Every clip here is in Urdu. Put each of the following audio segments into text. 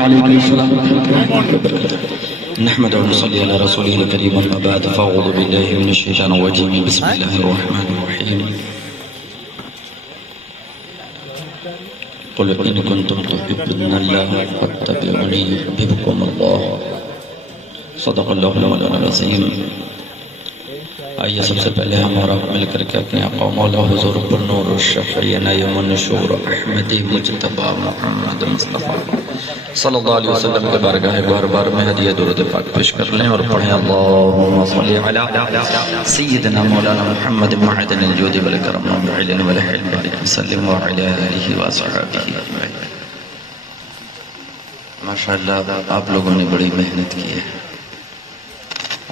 وعليكم السلام نحمد ونصلي على رسوله الكريم أما بعد فأعوذ بالله من الشيطان الرجيم بسم الله الرحمن الرحيم قل إن كنتم تحبون الله فاتبعوني يحببكم الله صدق الله مولانا العظيم. آئیے سب سے پہلے ہم اور آپ مل کر کے اپنے آقا مولا حضور پر نور الشفیع یم النشور احمدی مجتبی محمد مصطفیٰ صلی اللہ علیہ وسلم کے بارگاہ بار بار میں ہدیہ درود پاک پیش کر لیں اور پڑھیں اللہم صلی علی سیدنا مولانا محمد معدن الجود والکرم والعلم والحلم وسلم وعلی آلہ وصحبہ اجمعین. ماشاءاللہ آپ لوگوں نے بڑی محنت کی ہے.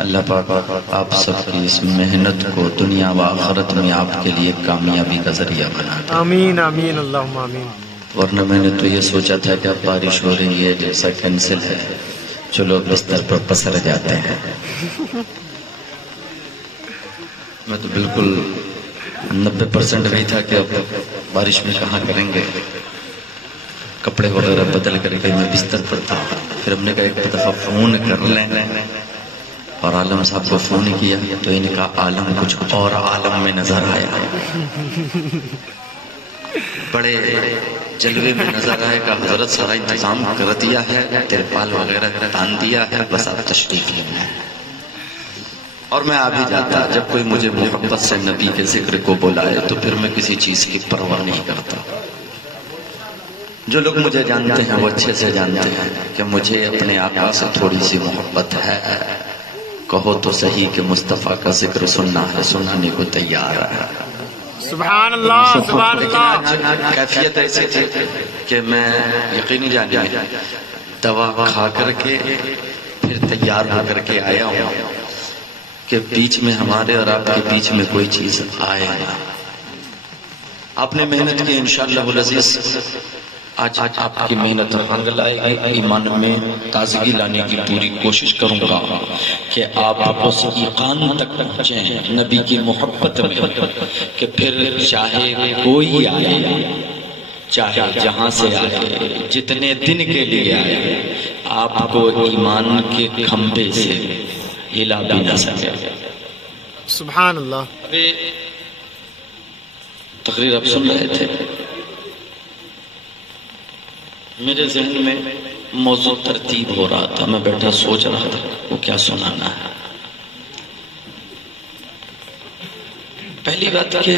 اللہ پاک آپ سب کی اس محنت کو دنیا و آخرت میں آپ کے لیے کامیابی کا ذریعہ بنا دے. آمین آمین اللہم آمین. ورنہ میں نے تو یہ سوچا تھا کہ اب بارش ہو رہی ہے جیسا کینسل ہے جو لوگ بستر پر پسر جاتے ہیں. میں تو بالکل 90% وہی تھا کہ اب بارش میں کہاں کریں گے. کپڑے وغیرہ بدل کر کے میں بستر پر تھا. پھر ہم نے کہا ایک دفعہ فون کر لیں اور عالم صاحب کو فون کیا تو ان کا عالم کچھ اور عالم میں نظر آیا. بڑے جلوے میں نظر آئے کہ حضرت سارا انتظام کر دیا ہے, ترپال وغیرہ تان دیا ہے, بس آپ تشریف لیں. اور میں آ بھی جاتا. جب کوئی مجھے محبت سے نبی کے ذکر کو بلائے تو پھر میں کسی چیز کی پرواہ نہیں کرتا. جو لوگ مجھے جانتے ہیں وہ اچھے سے جانتے ہیں کہ مجھے اپنے آقا سے تھوڑی سی محبت ہے. کہو تو صحیح کہ مصطفیٰ کا ذکر سننا ہے, سننے کو تیار ہے. سبحان اللہ سبحان اللہ. کیفیت ایسی تھی کہ میں یقینی جانے دوا کھا کر کے پھر تیار ہو کر کے آیا ہوں کہ بیچ میں ہمارے اور آپ کے بیچ میں کوئی چیز آئے نا. آپ نے محنت کی انشاءاللہ العزیز. آج آپ کی محنت رنگ لائے گی. ایمان میں تازگی لانے کی پوری کوشش کروں گا کہ آپ اس ایقان تک پہنچیں نبی کی محبت میں کہ پھر چاہے کوئی آئے, چاہے جہاں سے آئے, جتنے دن کے لیے آئے, آپ کو ایمان کے کھمبے سے ہلا بھی نہ سکے. سبحان اللہ. تقریر اب سن رہے تھے, میرے ذہن میں موضوع ترتیب ہو رہا تھا. میں بیٹھا سوچ رہا تھا وہ کیا سنانا ہے. پہلی بات کہ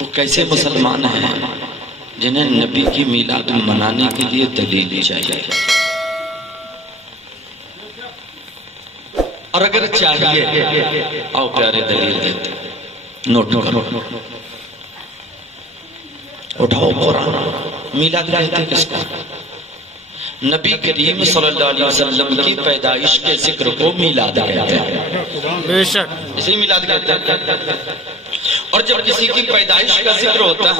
وہ کیسے مسلمان ہیں جنہیں نبی کی میلاد منانے کے لیے دلیل چاہیے, اور اگر چاہیے آؤ پیارے دلیل دیتے. نوٹ کرو, اٹھاؤ قرآن. میلاد کہتے کس کو؟ نبی کریم صلی اللہ علیہ وسلم کی پیدائش کے ذکر کو میلاد کہتے ہیں. بے شک اسی میلاد کہتے ہیں. اور جب کسی کی پیدائش کا ذکر ہوتا ہے,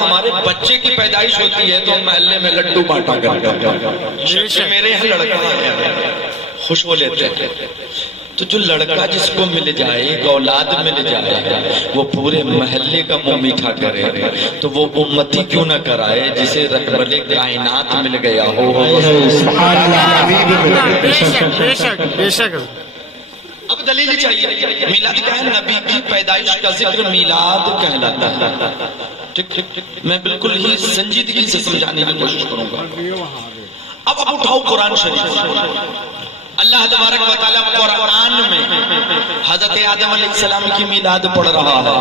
ہمارے بچے کی پیدائش ہوتی ہے تو ہم محلے میں لڈو بانٹا کرتے ہیں. میرے یہاں لڑکا ہے, خوش ہو لیتے ہیں. تو جو لڑکا جس کو مل جائے, ایک اولاد مل جائے, وہ پورے محلے کا منہ میٹھا کرے, تو وہ امتی کیوں نہ کرائے جسے رحمت کائنات مل گیا ہو. سبحان اللہ. بے شک بے شک بے شک. اب دلیل چاہیے. میلاد کیا ہے؟ نبی کی پیدائش کا ذکر میلاد کہلاتا ہے. ٹھیک ٹھیک. میں بالکل ہی سنجیدگی سے سمجھانے کی کوشش کروں گا. اب اٹھاؤ قرآن شریف. اللہ تبارک و تعالیٰ قرآن میں حضرت آدم علیہ السلام کی میلاد پڑھ رہا ہے.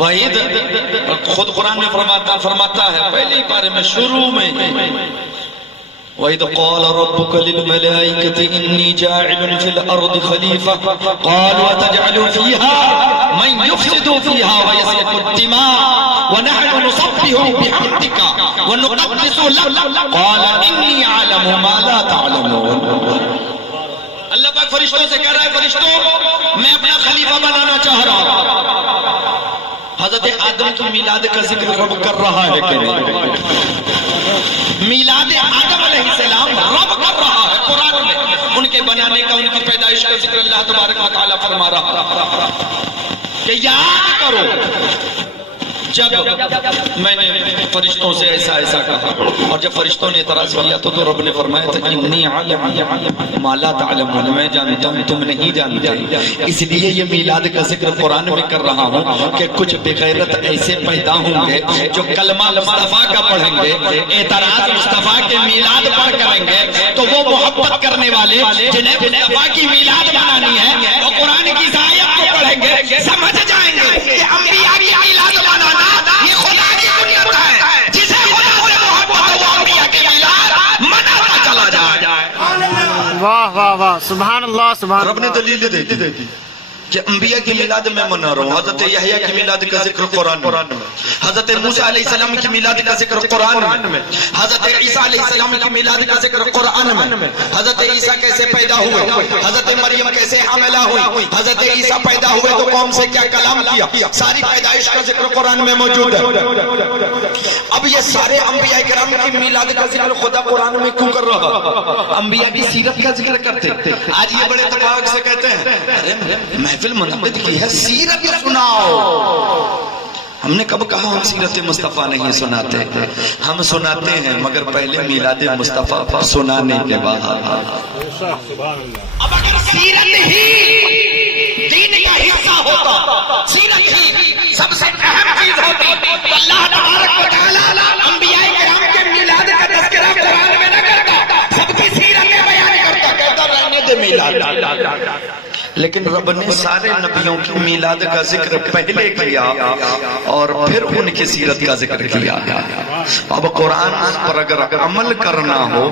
وحید خود قرآن میں فرماتا ہے پہلے پارے میں شروع میں, وَإِذْ قَالَ رَبُّكَ لِلْمَلَائِكَةِ إِنِّي جَاعِلٌ فِي الْأَرْضِ خَلِيفَةً قَالُوا أَتَجْعَلُ فِيهَا مَن يُفْسِدُ فِيهَا وَيَسْفِكُ الدِّمَاءَ وَنَحْنُ نُسَبِّحُ بِحَمْدِكَ وَنُقَدِّسُ لَكَ قَالَ إِنِّي أَعْلَمُ مَا لَا تَعْلَمُونَ. اللہ پاک فرشتوں سے کہہ رہا ہے, فرشتوں میں اپنا خلیفہ بنانا چاہ رہا ہوں. حضرت آدم کی میلاد کا ذکر رب کر رہا ہے کہ نہیں؟ میلاد آدم علیہ السلام رب کر رہا ہے قرآن میں. ان کے بنانے کا, ان کی پیدائش کا ذکر اللہ تبارک و تعالیٰ فرما رہا ہے کہ یاد کرو جب میں نے فرشتوں سے ایسا ایسا کہا اور جب فرشتوں نے اعتراض کیا تو رب نے فرمایا تھا انی عالم ما لا تعلمون، میں جانتا ہوں تم نہیں جانتے، اس لیے یہ میلاد کا ذکر قرآن میں کر رہا ہوں کہ کچھ بغیرت ایسے پیدا ہوں گے جو کلمہ مصطفیٰ کا پڑھیں گے، اعتراض مصطفیٰ کے میلاد پر کریں گے، تو وہ محبت کرنے والے جنہیں مصطفیٰ کی میلاد منانی ہے وہ قرآن کی آیت کو پڑھیں گے، سمجھ جائیں گے کہ انبیاء کی میلاد منانا یہ خدا کی سنت ہے، جسے خدا سے محبت ہو وہ انبیاء کی میلاد مناتا چلا جائے۔ واہ واہ واہ، سبحان اللہ سبحان رب نے دلیل دے دی کہ انبیاء کی میلاد میں منا رہا ہوں۔ حضرت یحییٰ کی میلاد کا ذکر قرآن میں، حضرت موسیٰ علیہ السلام کی میلاد کا ذکر قرآن میں، حضرت عیسیٰ علیہ السلام کی میلاد کا ذکر قرآن میں، حضرت عیسیٰ کیسے پیدا ہوئے، حضرت مریم کیسے حاملہ ہوئی، حضرت عیسیٰ پیدا ہوئے تو قوم سے کیا کلام کیا، ساری پیدائش کا ذکر قرآن میں موجود ہے۔ اب یہ سارے انبیاء کرام کی میلاد کا ذکر خدا قرآن میں کیوں کر رہا؟ انبیاء کی سیرت کا ذکر کرتے، آج یہ بڑے اتفاق سے کہتے ہیں ارے محفل منعقد کی ہے سیرت سناؤ۔ ہم نے کب کہا ہم سیرت مصطفیٰ نہیں سناتے؟ ہم سناتے ہیں مگر پہلے میلاد مصطفیٰ سنانے کے بعد۔ اب اگر سیرت ہی دین کا حصہ ہوتا، سیرت ہی سب سے اہم چیز ہوتی، تو اللہ تبارک و تعالیٰ انبیاء کرام کے میلاد کا تذکرہ قرآن میں نہ کرتا، سب کی سیرتیں بیان کرتا، کہتا رہنے دے میلاد۔ لیکن رب نے سارے نبیوں کی میلاد کا ذکر پہلے کیا اور پھر ان کی سیرت کا ذکر کیا۔ اب قرآن پر اگر عمل کرنا ہو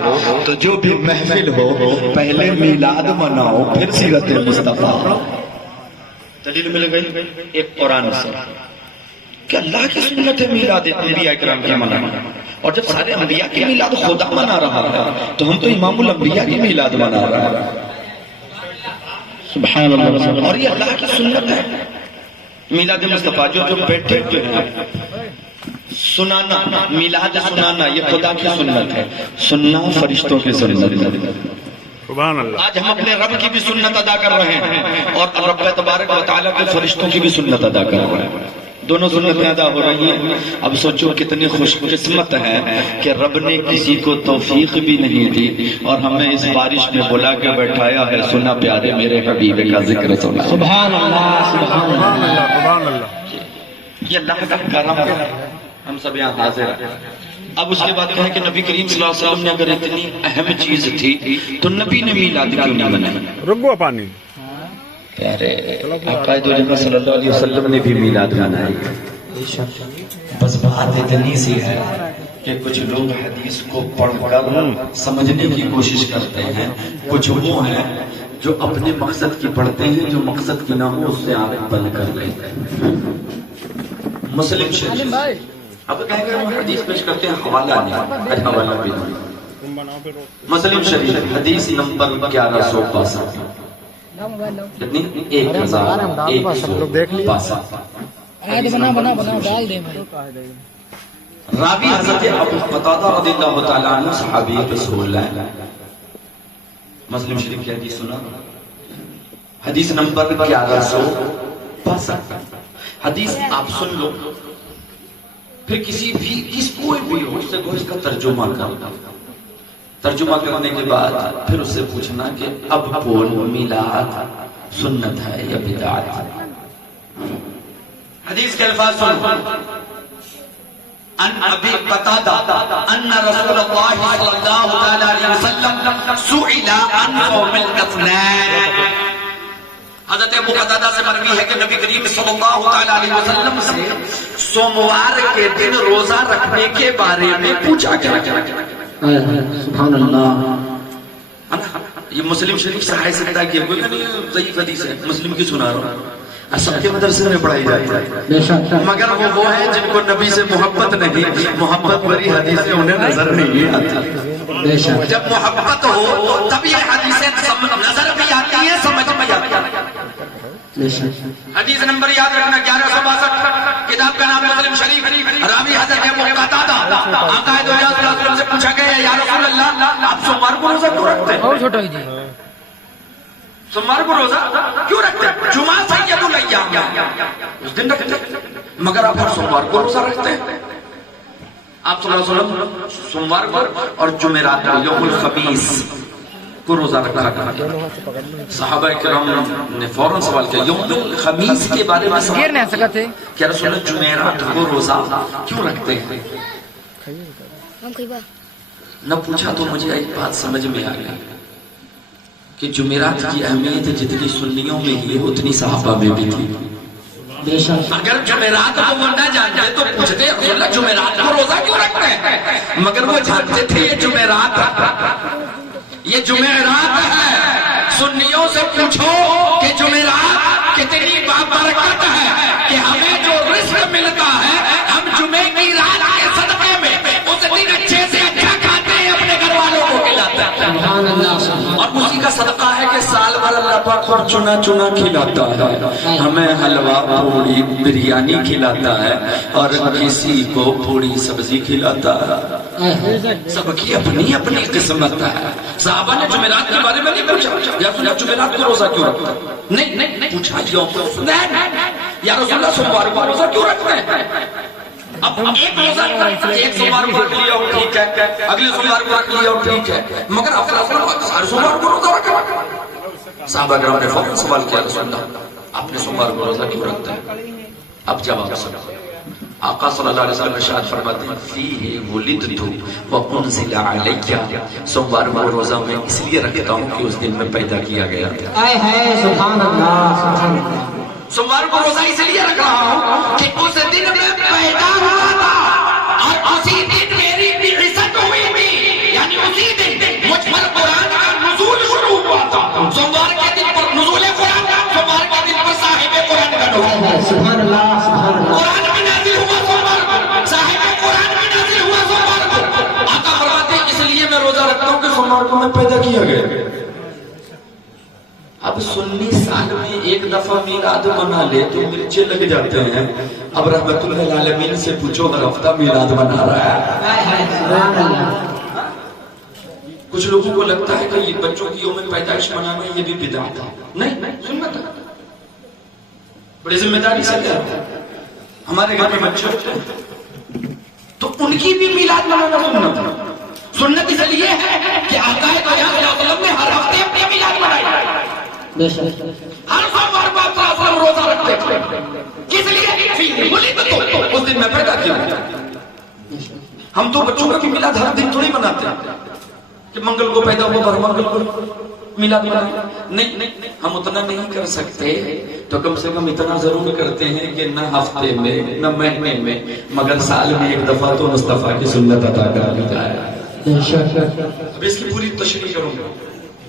تو جو بھی محفل ہو پہلے میلاد مناؤ پھر سیرت مصطفیٰ۔ دلیل مل گئی ایک قرآن سے کہ اللہ کی سنت ہے میلاد انبیاء کرام کی منانا، اور جب سارے انبیاء کی میلاد خدا منا رہا ہے تو ہم تو امام الانبیاء کی میلاد منا رہا ہے۔ سبحان اللہ، اور یہ اللہ کی سنت ہے میلاد مصطفیٰ۔ جو بیٹھے ہوئے ہیں سنانا، میلاد سنانا یہ خدا کی سنت ہے، سننا فرشتوں کی سنت ہے۔ سبحان اللہ، آج ہم اپنے رب کی بھی سنت ادا کر رہے ہیں اور رب تبارک و تعالیٰ کے فرشتوں کی بھی سنت ادا کر رہے ہیں، دونوں سنتیں ادا ہو رہی ہیں۔ اب سوچو کتنی خوش قسمت ہے کہ رب نے کسی کو توفیق بھی نہیں دی اور ہمیں اس بارش میں بلا کے بیٹھایا ہے، سنا پیارے میرے حبیب کا ذکر سنا۔ سبحان اللہ سبحان اللہ سبحان اللہ، یہ اللہ کا کرم ہے، ہم سب یہاں حاضر ہیں۔ اب اس کے بعد کہیں کہ نبی کریم صلی اللہ علیہ وسلم نے اگر اتنی اہم چیز تھی تو نبی نے میلاد کیوں نہیں منائی؟ رگوا پانی پیارے آقا دو جہاں صلی اللہ علیہ وسلم نے بھی میلاد منائی، بس بات اتنی سی ہے کہ کچھ لوگ حدیث کو پڑھ کر سمجھنے کی کوشش کرتے ہیں، کچھ وہ ہیں جو اپنے مقصد کی پڑھتے ہیں، جو مقصد کی نہ ہو اس سے آنکھ بند کر لیتے ہیں۔ مسلم شریف اب کہیں گے ہم حدیث پیش کرتے ہیں، حوالہ نہیں، حوالہ بھی نہیں۔ مسلم شریف حدیث نمبر 1162، کتنی؟ 1162۔ راوی حضرت ابو قتادہ رضی اللہ تعالیٰ عنہ صحابی رسول اللہ، مسلم شریف کی حدیث سنا، حدیث نمبر 1162۔ حدیث آپ سن لو، پھر کسی بھی کوئی بھی ہو اس سے اس کا ترجمہ کرنا، ترجمہ کرنے کے بعد پھر اس سے پوچھنا کہ اب بول میلاد سنت ہے یا بدعت ہے۔ حدیث کے الفاظ سن، ان ابی قتادہ ان رسول اللہ صلی اللہ علیہ وسلم سئل عن قوم الاثنان۔ حضرت ابو قتادہ سے مروی ہے کہ نبی کریم صلی اللہ علیہ وسلم سے سوموار کے دن روزہ رکھنے کے بارے میں پوچھا گیا۔ سبحان اللہ، یہ مسلم شریف سے حیث ادا کیا، کوئی نہیں ضعیف حدیث ہے، مسلم کی سنا رہا ہوں، سب کے مدرسے میں پڑھائی جاتی ہے، مگر وہ ہیں جن کو نبی سے محبت نہیں، محبت بری حدیثیں انہیں نظر نہیں آتی۔ جب محبت ہو تب یہ حدیثیں نظر بھی آتی ہیں، سمجھ میں آتی ہیں۔ حدیث نمبر یاد رکھنا 1162، کتاب کا نام مسلم شریف، راوی حضرت ابو قتادہ، آقا دو جہاں صلی اللہ علیہ وسلم سے پوچھا گیا یا رسول اللہ آپ سوموار کو روزہ کیوں رکھتے ہیں؟ سوموار کو روزہ کیوں رکھتے ہیں؟ جمعہ سید الایام اس دن رکھتے ہیں، مگر آپ ہر سوموار کو روزہ رکھتے ہیں۔ آپ صلی اللہ علیہ وسلم سوموار کو اور جمعرات کو یوم الخمیس کو روزہ رکھا کرتے ہیں۔ صحابہ کرام نے فوراً سوال کیا یوم الخمیس کے بارے میں سوال کیا رسول اللہ جمعرات کو روزہ کیوں رکھتے ہیں؟ نہ پوچھا تو مجھے ایک بات سمجھ میں آ گئی کہ جمعرات کی اہمیت جتنی سنیوں میں ہی اتنی صحابہ میں بھی تھی۔ اگر جمعرات کو وہ نہ جانتے تو پوچھتے رسول اللہ جمعرات کو روزہ کیوں رکھتے ہیں؟ مگر وہ جانتے تھے یہ جمعرات ہے۔ سنیوں سے پوچھو کہ جمعرات کتنی بابرکت ہے کہ ہمیں جو رزق ملتا ہے ہم جمعے کی رات کے صدقے میں اس دن اچھے سے اچھا کھاتے ہیں، اپنے گھر والوں کو کھلاتے ہیں، اور اسی کا صدقہ ہے کہ سال بھر اللہ پاک اور چنا چنا کھلاتا ہے، ہمیں حلوہ پوڑی بریانی کھلاتا ہے اور کسی کو پوڑی سبزی کھلاتا ہے۔ سب کی اپنی اپنی قسمت ہے۔ صحابہ نے جمعرات کے بارے میں نہیں پوچھا یا رسول اللہ جمعرات کو روزہ کیوں رکھتا ہے؟ نہیں پوچھا یوم یا رسول اللہ سوموار کو روزہ کیوں رکھتے ہیں؟ اب ایک سوموار کو رکھ لیا ہو ٹھیک ہے، اگلے سوموار کو رکھ لیا ہو ٹھیک ہے، مگر ہر سوموار کو روزہ رکھا۔ صحابہ کرام نے فوراً سوال کیا رسول اللہ آپ نے سوموار کو روزہ کیوں رکھتے ہیں؟ اب جواب سنو۔ آقا صلی اللہ علیہ وسلم ارشاد فرماتے ہیں فیہ ولدت وانزل علی، سوموار کو روزہ میں اس لیے رکھتا ہوں کہ اس دن میں پیدا کیا گیا تھا۔ سبحان اللہ۔ سوموار کو روزہ اس لیے رکھ رہا ہوں کہ اس دن میں پیدا ہوا تھا اور اسی دن میری بعثت ہوئی تھی، یعنی اسی دن مجھ پر قرآن کا نزول شروع ہوا تھا۔ سوموار کے دن پر نزول قرآن کا، سوموار کے دن پر صاحب قرآن کا نزول۔ سبحان اللہ سبحان اللہ۔ قرآن میں نازل ہوا سوموار کو، صاحب قرآن میں نازل ہوا سوموار کو۔ آقا فرماتے ہیں اس لیے میں روزہ رکھتا ہوں کہ سوموار کو میں پیدا کیا گیا۔ اب سنی سال میں ایک دفعہ میلاد منا لے تو مرچے لگ جاتے ہیں، اب رحمت اللہ العالمین سے پوچھو ہر ہفتہ میلاد منا رہا ہے۔ کچھ لوگوں کو لگتا ہے کہ یہ بچوں کی یوم پیدائش منانا یہ بھی بدعت ہے۔ نہیں، سنت ہے، بڑی ذمہ داری سے کیا ہے۔ ہمارے گھر میں بچے ہوتے ہیں تو ان کی بھی میلاد منانا سنت ہے۔ سنت اس لیے ہے کہ آقا صلی اللہ علیہ وسلم نے ہر ہفتے اپنی میلاد منائی، ہر سوموار کو آپ صلی اللہ علیہ وسلم روزہ رکھتے تھے۔ کس لیے؟ اس دن میں پیدا کیا۔ ہم تو بچوں کا بھی میلاد ہر دن تھوڑی مناتے ہیں کہ منگل کو پیدا ہوا ہر منگل کو میلاد منائیں۔ نہیں، ہم اتنا نہیں کر سکتے تو کم سے کم اتنا ضرور کرتے ہیں کہ نہ ہفتے میں نہ مہینے میں مگر سال میں ایک دفعہ تو مصطفیٰ کی سنت ادا کر لی جائے۔ اب اس کی پوری تشریح کروں گا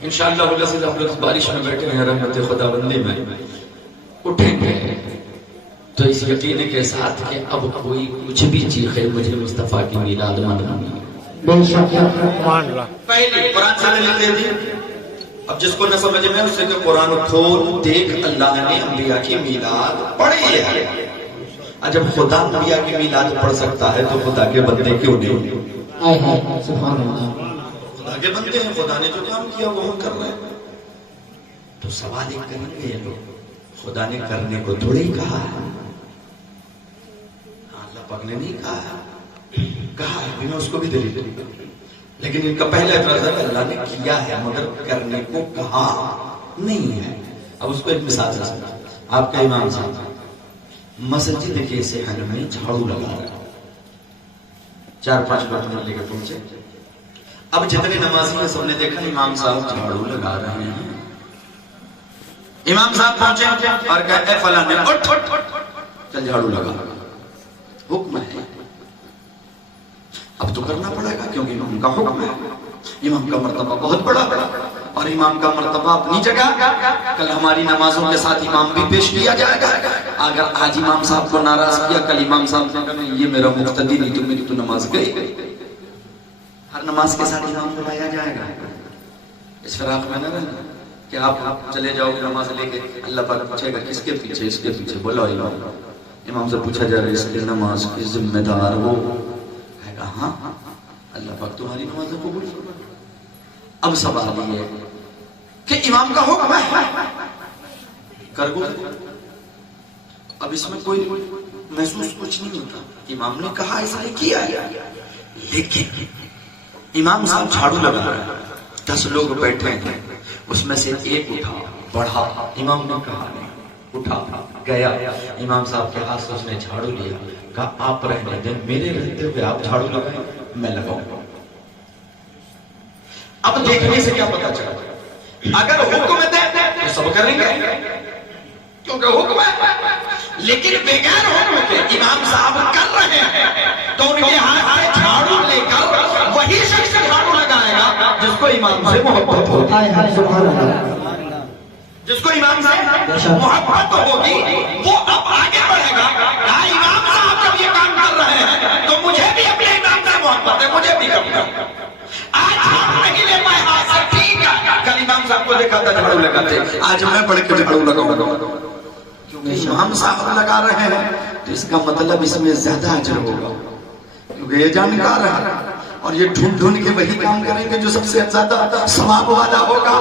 انشاءاللہ۔ آپ لوگ بارش میں بیٹھے ہیں، رحمت خدا بندی میں اٹھیں گے تو اس یقین کے ساتھ کہ اب کوئی کچھ بھی چیخے مجھے مصطفیٰ کی میلاد منانی ہے۔ پہلے قرآن سے دلیل دے دی، اب جس کو نہ سمجھ میں اس سے کہ قرآن کھول دیکھ اللہ نے انبیاء کی میلاد پڑھی ہے۔ جب خدا انبیاء کی میلاد پڑھ سکتا ہے تو خدا کے بندے کیوں نہیں؟ سبحان اللہ۔ خدا کے بندے ہیں، خدا نے جو کام کیا وہ ہم کر رہے ہیں، تو سوال ایک کریں گے یہ لوگ خدا نے کرنے کو تھوڑے ہی کہا ہے، اللہ پاک نے نہیں کہا ہے، کہا ہے، میں اس کو بھی دلیل دوں، لیکن ان کا پہلا اعتراض ہے اللہ نے کیا ہے مگر کرنے کو کہا نہیں ہے۔ اب اس کو ایک مثال سے سمجھیں۔ آپ کا امام صاحب مسجد کے صحن میں جھاڑو لگا رہا ہے، 4-5 برتن لے کے پہنچے، اب جتنے نمازی ہیں سب نے دیکھا امام صاحب جھاڑو لگا رہے ہیں۔ امام صاحب پہنچے اور کہا اے فلاں نے اٹھ چل جھاڑو لگا، حکم ہے، اب تو کرنا پڑے گا کیونکہ امام کا حکم ہے۔ امام کا مرتبہ بہت بڑا اور امام کا مرتبہ اپنی جگہ، کل ہماری نمازوں کے ساتھ امام بھی پیش کیا جائے گا۔ اگر آج امام صاحب کو ناراض کیا کل امام صاحب نے کہا یہ میرا مقتدی نہیں تو میری تو نماز گئی۔ ہر نماز کے ساتھ امام بلایا جائے گا، اس فراق میں نہ رہنا کہ آپ چلے جاؤ گے نماز لے کے، اللہ پاک پوچھے گا کس کے پیچھے، اس کے پیچھے، بولا امام سے پوچھا جائے گا اس کی نماز کی ذمہ دار ہو، کہے گا ہاں اللہ پاک تمہاری نماز قبول فرمائے۔ اب سوال یہ کہ امام کا حکم ہے کر گزر. اب اس میں کوئی محسوس کچھ نہیں ہوتا، امام نے کہا اس نے کیا ہے. لیکن امام صاحب جھاڑو لگا رہے ہیں، 10 لوگ بیٹھے ہیں، اس میں سے ایک اٹھا بڑھا، امام نے کہا نہیں، اٹھا گیا امام صاحب کے ہاتھ سے اس نے جھاڑو لیا، کہا آپ رہنے دیں، میرے رہتے ہوئے آپ جھاڑو لگائیں میں لگاؤں گا. اب دیکھنے سے کیا پتا چلا، اگر حکم دے تو سب کریں گے کیونکہ حکم ہے، لیکن بغیر حکم کے امام صاحب کر رہے ہیں تو ان کے ہاتھ سے جھاڑو لے کر وہی شخص جھاڑو لگائے گا جس کو امام سے محبت ہوگی، جس کو امام سے محبت ہوگی وہ اب آگے بڑھے گا. امام صاحب جب یہ کام کر رہے ہیں تو مجھے بھی اپنے امام سے محبت ہے، مجھے بھی کرنا. آج ہم نہیں لے پائے ہاتھ سے، ٹھیک ہے، کل امام صاحب کو دیکھا تھا جھاڑو لگاتے، آج میں بڑھ کے جھاڑو لگاؤں گا کیونکہ امام صاحب لگا رہے ہیں تو اس کا مطلب اس میں زیادہ اجر ہوگا کیونکہ یہ جانکار ہے اور یہ ڈھونڈ ڈھونڈ کے وہی کام کریں گے جو سب سے زیادہ ثواب والا ہوگا.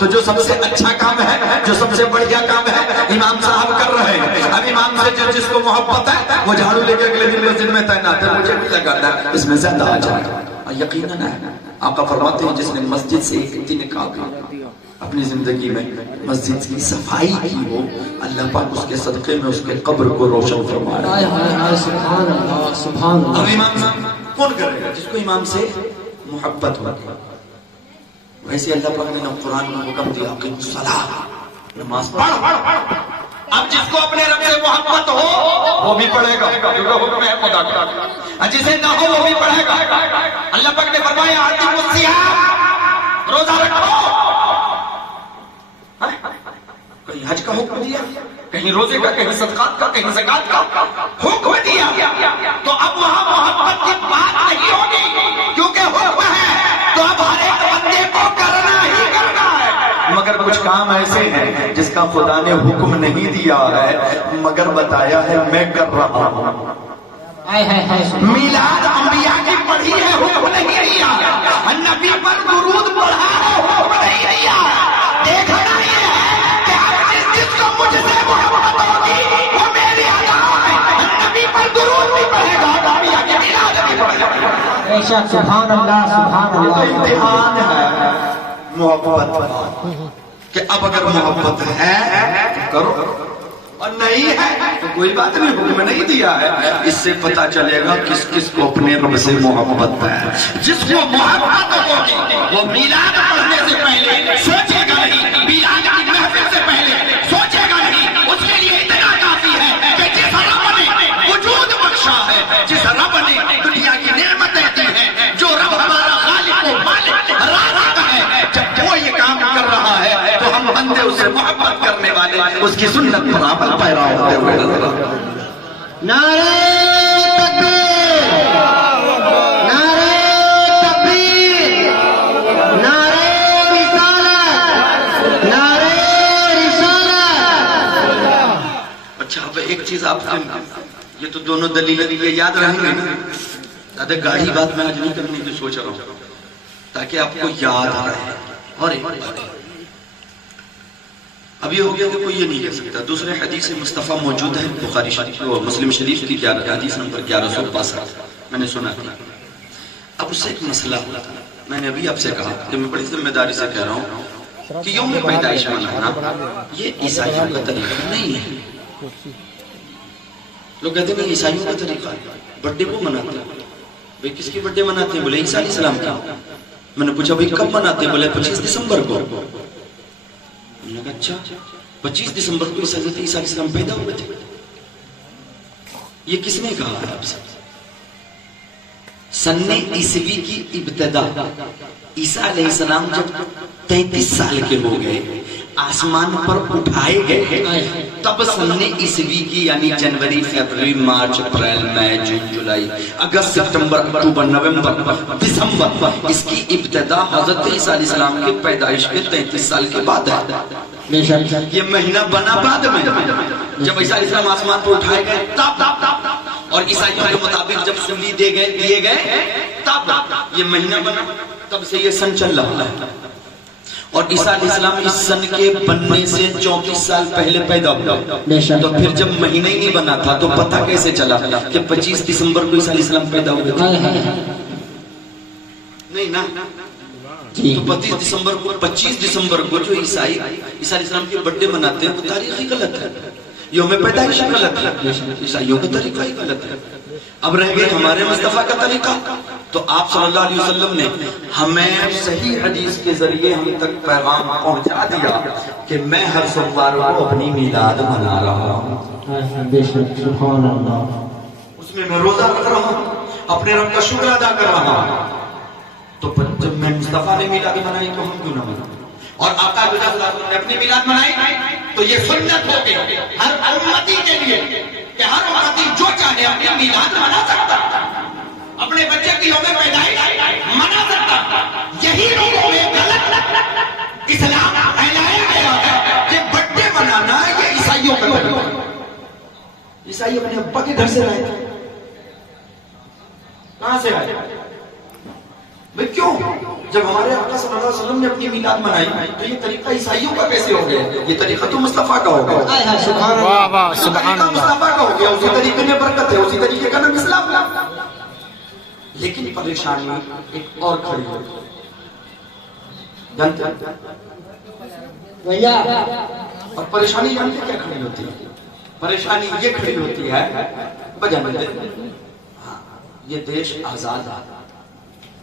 تو جو سب سے اچھا کام ہے، جو سب سے بڑھیا کام ہے، امام صاحب کر رہے ہیں. اب امام سے جس کو محبت ہے وہ جھاڑو لے کے اگلے دن مسجد میں تعینات ہے، مجھے بھی لگانا ہے، اس میں زیادہ اجر ہے. اور یقیناً ہے آقا فرماتے ہیں جس نے مسجد سے ایک دن کا اپنی زندگی میں مسجد کی صفائی کی ہو، اللہ پاک اس کے صدقے میں اس کے قبر کو روشن فرمائے. سبحان اللہ سبحان اللہ. اب امام کون کرے گا؟ جس کو امام سے محبت ہوگی. ویسے اللہ پاک نے قرآن میں حکم دیا کہ صلاح نماز پڑھ. اب جس کو اپنے رب سے محبت ہو وہ بھی پڑھے گا کیونکہ حکم ہے خدا کا، جسے نہ ہو وہ بھی پڑھے گا. اللہ پاک نے فرمایا آتیموا الصیام، روزہ رکھو. کہیں حج کا حکم دیا، کہیں روزے کا، کہیں صدقات کا، کہیں زکات کا حکم دیا. تو اب وہاں محبت کی بات نہیں ہوگی کیونکہ حکم ہے تو اب ہر ایک بندے کو کرنا ہی کرنا ہے. مگر کچھ کام ایسے ہیں جس کا خدا نے حکم نہیں دیا ہے مگر بتایا ہے میں کر رہا ہوں. میلاد انبیاء کی پڑھی ہے، حکم نہیں دیا. نبی پر درود پڑھا ہے، حکم نہیں دیا. دیکھنا یہ ہے کہ جس کو مجھ سے محبت ہوگی وہ میری عطا ہے. نبی پر درود بھی پڑھے گا، انبیاء کی میلاد بھی پڑھے گا. بے شک سبحان اللہ سبحان اللہ. امتحان ہے محبت کہ اب اگر محبت ہے تو کرو اور نہیں ہے تو کوئی بات نہیں، حکم نہیں دیا ہے. اس سے پتا چلے گا کس کس کو اپنے رب سے محبت ہے. جس کو محبت ہوگی وہ میلاد پڑھنے سے پہلے سوچے گا نہیں، میلاد کی محفل سے پہلے سوچے گا نہیں. اس کے لیے اتنا کافی ہے کہ جس رب نے وجود بخشا ہے، جس رب نے دنیا کی نعمتیں دی ہیں، جو رب ہمارا خالق و مالک رازق ہے، جب وہ یہ کام کر رہا ہے تو ہم بندے اس سے محبت کرنے والے اس کی سنت پر عمل پیرا ہوتے ہوئے نظر آتے ہیں. نعرہ تکبیر، نعرہ تکبیر، نعرہ رسالت، نعرہ رسالت. اچھا اب ایک چیز آپ سے، یہ تو دونوں دلیلیں یہ یاد رہیں گے نا، زیادہ گاڑی بات میں آج نہیں کرنے کی سوچ رہا ہوں تاکہ آپ کو یاد رہے. اور اب یہ ہو گیا کہ کوئی یہ نہیں کہہ سکتا. دوسرے حدیث مصطفیٰ موجود ہے بخاری شریف اور مسلم شریف کی حدیث نمبر 1162 میں نے سنا تھا. اب اس سے ایک مسئلہ ہوا تھا، میں نے ابھی آپ سے کہا کہ میں بڑی ذمہ داری سے کہہ رہا ہوں کہ یوم پیدائش منانا یہ عیسائیوں کا طریقہ نہیں ہے. لوگ کہتے ہیں عیسائیوں کا طریقہ ہے، برتھ ڈے کو مناتے ہیں. بھئی کس کی برتھ ڈے مناتے ہیں؟ بولے عیسیٰ علیہ السلام کا. میں نے پوچھا بھئی کب مناتے ہیں؟ بولے 25 دسمبر کو. میں نے کہا اچھا 25 دسمبر کو حضرت عیسیٰ علیہ السلام پیدا ہوئے تھے. یہ کس نے کہا ہے آپ سے؟ سن عیسوی کی ابتدا عیسیٰ علیہ السلام جب 33 سال کے ہو گئے، آسمان پر اٹھائے گئے، تب سن عیسوی کی یعنی جنوری، فروری، مارچ، اپریل، مئی، جون، جولائی، اگست، ستمبر، اکتوبر، نومبر، دسمبر، اس کی ابتدا حضرت عیسیٰ علیہ السلام کے پیدائش کے 33 سال کے بعد ہے. یہ مہینہ بنا بعد میں جب عیسیٰ علیہ السلام آسمان پر اٹھائے گئے تب، اور عیسائیوں کے مطابق جب سلی دیے گئے تب یہ مہینہ بنا. تب سے یہ سن چل رہا ہے. اور عیسیٰ علیہ السلام اس سن کے بننے سے 34 سال پہلے پیدا ہوئے، تو پھر جب مہینہ ہی نہیں بنا تھا تو پتہ کیسے چلا کہ 25 دسمبر کو عیسیٰ علیہ السلام پیدا ہوئے تھے؟ نہیں نا، تو 25 دسمبر کو جو عیسیٰ علیہ السلام کے برتھ ڈے مناتے ہیں وہ تاریخی غلط ہے، یوم پیدائش غلط ہے، عیسائیوں کا طریقہ ہی غلط ہے۔ اب رہ گئے ہمارے مصطفیٰ کا طریقہ، تو آپ صلی اللہ علیہ وسلم نے ہمیں صحیح حدیث کے ذریعے ہم تک پیغام پہنچا دیا کہ میں ہر سوموار کو اپنی میلاد منا رہا ہوں، سبحان اللہ، اس میں میں روزہ رکھ رہا ہوں، اپنے رب کا شکر ادا کر رہا ہوں۔ تو جب میں مصطفیٰ نے میلاد منائی تو ہم کیوں نہ منائیں؟ اور آقا صلی اللہ علیہ وسلم نے اپنی میلاد منائی تو یہ سنت ہو گئی ہر امتی کے لیے کہ ہر امتی جو چاہے اپنی میلاد منا سکتا، اپنے بچے کی یوم پیدائش منا سکتا۔ یہی لوگوں میں غلط اسلام پھیلایا گیا ہے کہ برتھ ڈے منانا یہ عیسائیوں کا طریقہ ہے۔ عیسائی اپنے ابا کے گھر سے آئے تھے، کہاں سے آئے بھئی؟ کیوں؟ جب ہمارے آقا صلی اللہ علیہ وسلم نے اپنی میلاد منائی تو یہ طریقہ عیسائیوں کا کیسے ہو گیا؟ یہ طریقہ تو مصطفیٰ کا ہو گیا، سبحان اللہ، سبحان اللہ، مصطفیٰ کا ہو گیا، اسی طریقے میں برکت ہے، اسی طریقے کا نام اسلام ہے۔ لیکن پریشانی ایک اور کھڑی ہے، جانتے اور پریشانی جانتے کیا کھڑی ہوتی ہے؟ پریشانی یہ کھڑی ہوتی ہے بجانے یہ دیش آزاد ہے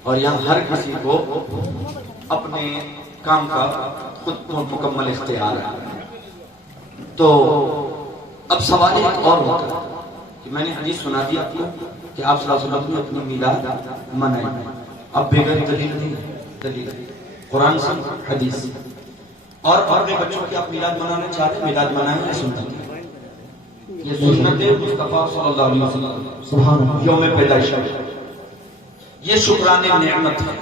اور یہاں ہر کسی کو اپنے کام کا خود مکمل اختیار ہے۔ تو اب سوال ایک اور ہوتا ہے کہ میں نے حدیث سنا دی آپ کو کہ آپ صلی اللہ علیہ وسلم نے اپنی میلاد منائی، اب بغیر دلیل نہیں، دلیل قرآن سے حدیث، اور اپنے بچوں کی آپ میلاد منانا چاہتے ہیں، میلاد منائیں یا سنت ہے، یہ سنت مصطفیٰ صلی اللہ علیہ وسلم یوم پیدائش ہے، یہ شکران نعمت ہے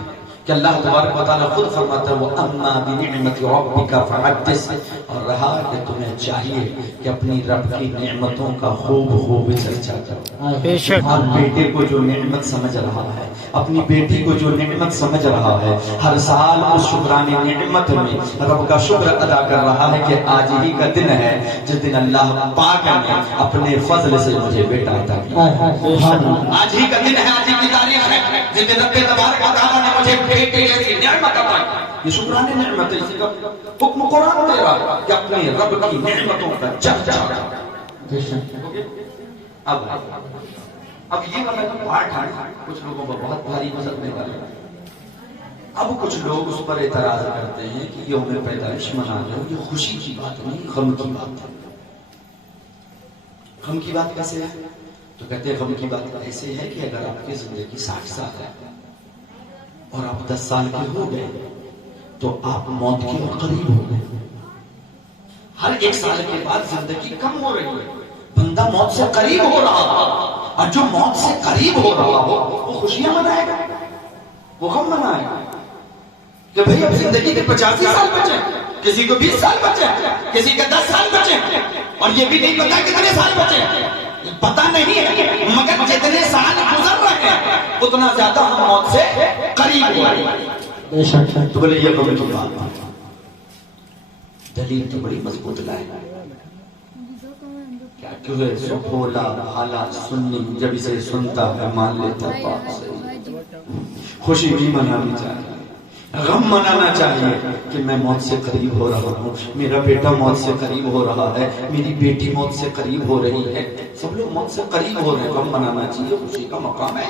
کہ اللہ تبارک و تعالیٰ خود فرماتا ہے وَأَمَّا بِنِعْمَةِ رَبِّكَ فَحَدِّثْ، اور رہا کہ تمہیں چاہیے کہ اپنی رب کی نعمتوں کا خوب خوب چرچا کرو۔ بے شک ہر بیٹے کو جو نعمت سمجھ رہا ہے، اپنی بیٹی کو جو نعمت سمجھ رہا ہے، ہر سال اس شکران نعمت میں رب کا شکر ادا کر رہا ہے کہ آج ہی کا دن ہے جس دن اللہ پاک نے اپنے فضل سے مجھے بیٹا عطا کیا، آج ہی کا دن ہے، آج ہی کی تاریخ ہے جس دن رب تبارک و تعالیٰ نے مجھے بیٹے جیسی نعمت عطا کی۔ یہ شکران نعمت ہے، اسی کا حکم قرآن دے رہا ہے کہ اپنے رب کی نعمتوں کا چرچا کرو۔ اب یہ والا جو پارٹ ہے کچھ لوگوں کو بہت بھاری گزرنے والا ہے۔ اب کچھ لوگ اس پر اعتراض کرتے ہیں کہ یوم پیدائش منا لو، یہ خوشی کی بات نہیں، غم کی بات ہے۔ غم کی بات کیسے ہے؟ تو کہتے ہیں غم کی بات ایسے ہے کہ اگر آپ کی زندگی 60 سال ہے اور آپ 10 سال کے ہو گئے تو آپ موت کے قریب ہو گئے۔ ہر ایک سال کے بعد زندگی کم ہو رہی ہے، بندہ موت سے قریب ہو رہا ہو، اور جو موت سے قریب ہو رہا ہو وہ خوشیاں منائے گا، وہ غم منائے گا کہ بھئی اب زندگی کے 85 سال بچے، کسی کو 20 سال بچے، کسی کے 10 سال بچے، اور یہ بھی نہیں پتا کتنے سال بچے، پتا نہیں ہے، مگر جتنے سال گزر رہے ہیں اتنا زیادہ ہم موت سے قریب ہو رہے ہیں۔ تو بولے یہ غم کی بات، دلیل تو بڑی مضبوط لائے، کیا کیوں ہے سو بھولا بھالا سنی جب اسے سنتا ہے مان لیتا پاک سے۔ خوشی بھی منانی چاہیے، غم منانا چاہیے کہ میں موت سے قریب ہو رہا ہوں، میرا بیٹا موت سے قریب ہو رہا ہے، میری بیٹی موت سے قریب ہو رہی ہے، سب لوگ موت سے قریب ہو رہے ہیں، غم منانا چاہیے، خوشی کا مقام ہے۔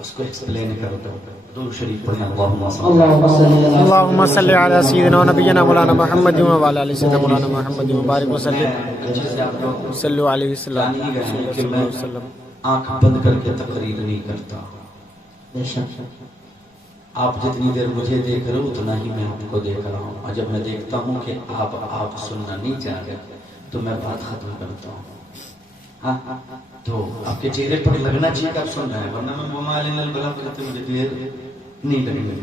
اس کو ایکسپلین کرو تو درود شریف پڑھیں، اللهم صل على سيدنا ونبينا مولانا محمد وعلى آل سيدنا مولانا محمد وبارك وسلم صلوا عليه وسلم۔ آنکھ بند کر کے تقریر نہیں کرتا، آپ جتنی دیر مجھے دیکھ رہے ہو اتنا ہی میں آپ کو دیکھ رہا ہوں، اور جب میں دیکھتا ہوں کہ آپ سننا نہیں چاہ رہے تو میں بات ختم کرتا ہوں۔ ہاں تو آپ کے چہرے پر لگنا چاہیے کہ آپ سن رہے ہیں، ورنہ میں وما علینا البلاغ کرتے مجھے دیر نہیں لگے،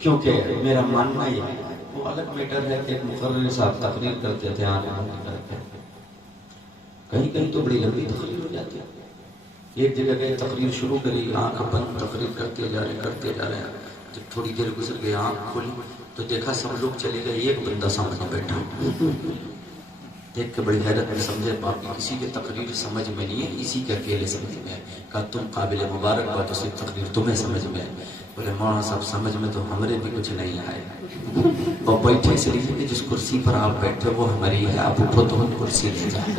کیونکہ میرا ماننا یہ ہے، وہ الگ میٹر ہے کہ ایک مقرر صاحب تقریر کرتے تھے آنکھ بند کر کے، کہیں کہیں تو بڑی لمبی تقریر ہو جاتی ہے، ایک جگہ گئے تقریر شروع کری، آنکھ بند تقریر کرتے جا رہے ہیں، جب تھوڑی دیر گزر گئی آنکھ کھولی تو دیکھا سب لوگ چلے گئے، ایک بندہ سامنے بیٹھا، دیکھ کے بڑی حیرت میں سمجھے باقی کسی کے تقریر سمجھ میں نہیں ہے، اسی کے اکیلے سمجھ میں ہے۔ کہا تم قابل مبارک بات، صرف تقریر تمہیں سمجھ میں ہے۔ بولے مولانا صاحب سمجھ میں تو ہمارے بھی کچھ نہیں آئے، اور بیٹھے اس لیے کہ جس کرسی پر آپ بیٹھے وہ ہماری ہے، آپ اٹھو تو ہم کرسی لے جائیں،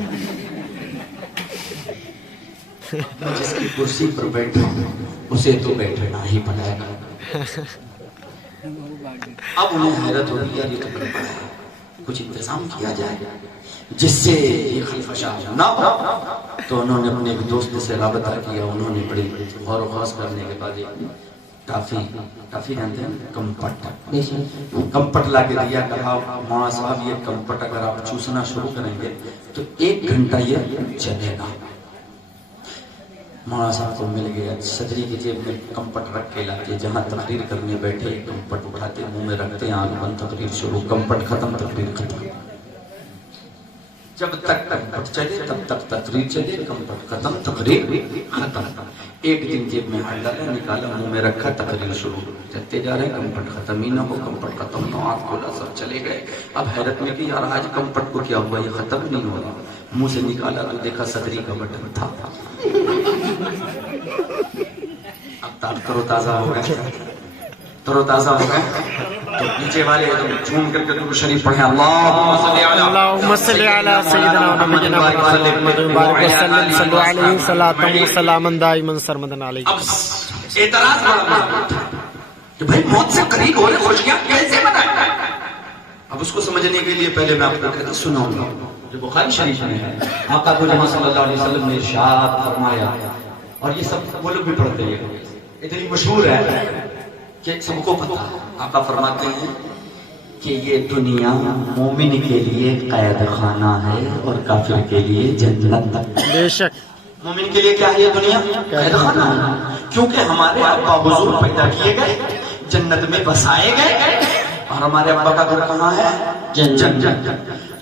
جس کی کرسی پر بیٹھا اسے تو بیٹھنا ہی پڑے گا۔ اب انہیں حیرت ہوگی یار یہ تو بڑا ہے، کچھ انتظام کیا جائے جس سے یہ خلفشا نہ ہو۔ تو انہوں نے اپنے ایک دوست سے رابطہ کیا، انہوں نے بڑی غور و خوض کرنے کے بعد کافی جانتے ہیں کمپٹ لا کے دیا، کہا مولانا صاحب یہ کمپٹ اگر آپ چوسنا شروع کریں گے تو 1 گھنٹہ یہ چلے گا۔ مولانا صاحب کو مل گیا، صدری کی جیب میں کمپٹ رکھ کے لاتے، جہاں تقریر کرنے بیٹھے کمپٹ اٹھاتے منہ میں رکھتے، آنکھ بند، تقریر شروع، کمپٹ ختم، تقریر ختم، جب تک کمپٹ چلے تب تک تقریر چلے، کمپٹ ختم تقریر ختم۔ ایک دن جیب میں ہاتھ ڈالا، نکالا، منہ میں رکھا، تقریر شروع، چلتے جا رہے ہیں، کمپٹ ختم ہی نہ ہو، کمپٹ ختم نہ ہو، آنکھ کھولا، سب چلے گئے۔ اب حیرت میں کہ یار آج کمپٹ کو کیا ہوا، یہ ختم نہیں ہو رہا، منہ سے نکالا تو دیکھا صدری کا بٹن تھا۔ اب تر و تازہ ہو گئے، تر و تازہ ہو گئے، تو نیچے والے جھوم کر کے درود شریف پڑھیں، اللهم صل على سيدنا ونبينا محمد وبارك وسلم، صلوا عليه صلاة وسلاما دائما سرمدا عليه۔ اب اعتراض بڑا اٹھا کہ بھائی موت سے قریب ہو رہے خوشیاں کیسے منائیں؟ اب اس کو سمجھنے کے لیے پہلے میں آپ کو کہتا سناؤں گا، جو بخاری شریف میں ہے، آقا کو جمع صلی اللہ علیہ وسلم نے ارشاد فرمایا، اور یہ سب وہ لوگ بھی پڑھتے ہیں، اتنی مشہور ہے کہ سب کو پتہ ہے۔ آقا فرماتے ہیں کہ یہ دنیا مومن کے لیے قید خانہ ہے اور کافر کے لیے جنت۔ بے شک مومن کے لیے کیا ہے یہ دنیا؟ قید خانہ ہے، کیونکہ ہمارے ابا حضور پیدا کیے گئے، جنت میں بسائے گئے، اور ہمارے ابا کا گھر کہاں ہے؟ جنت۔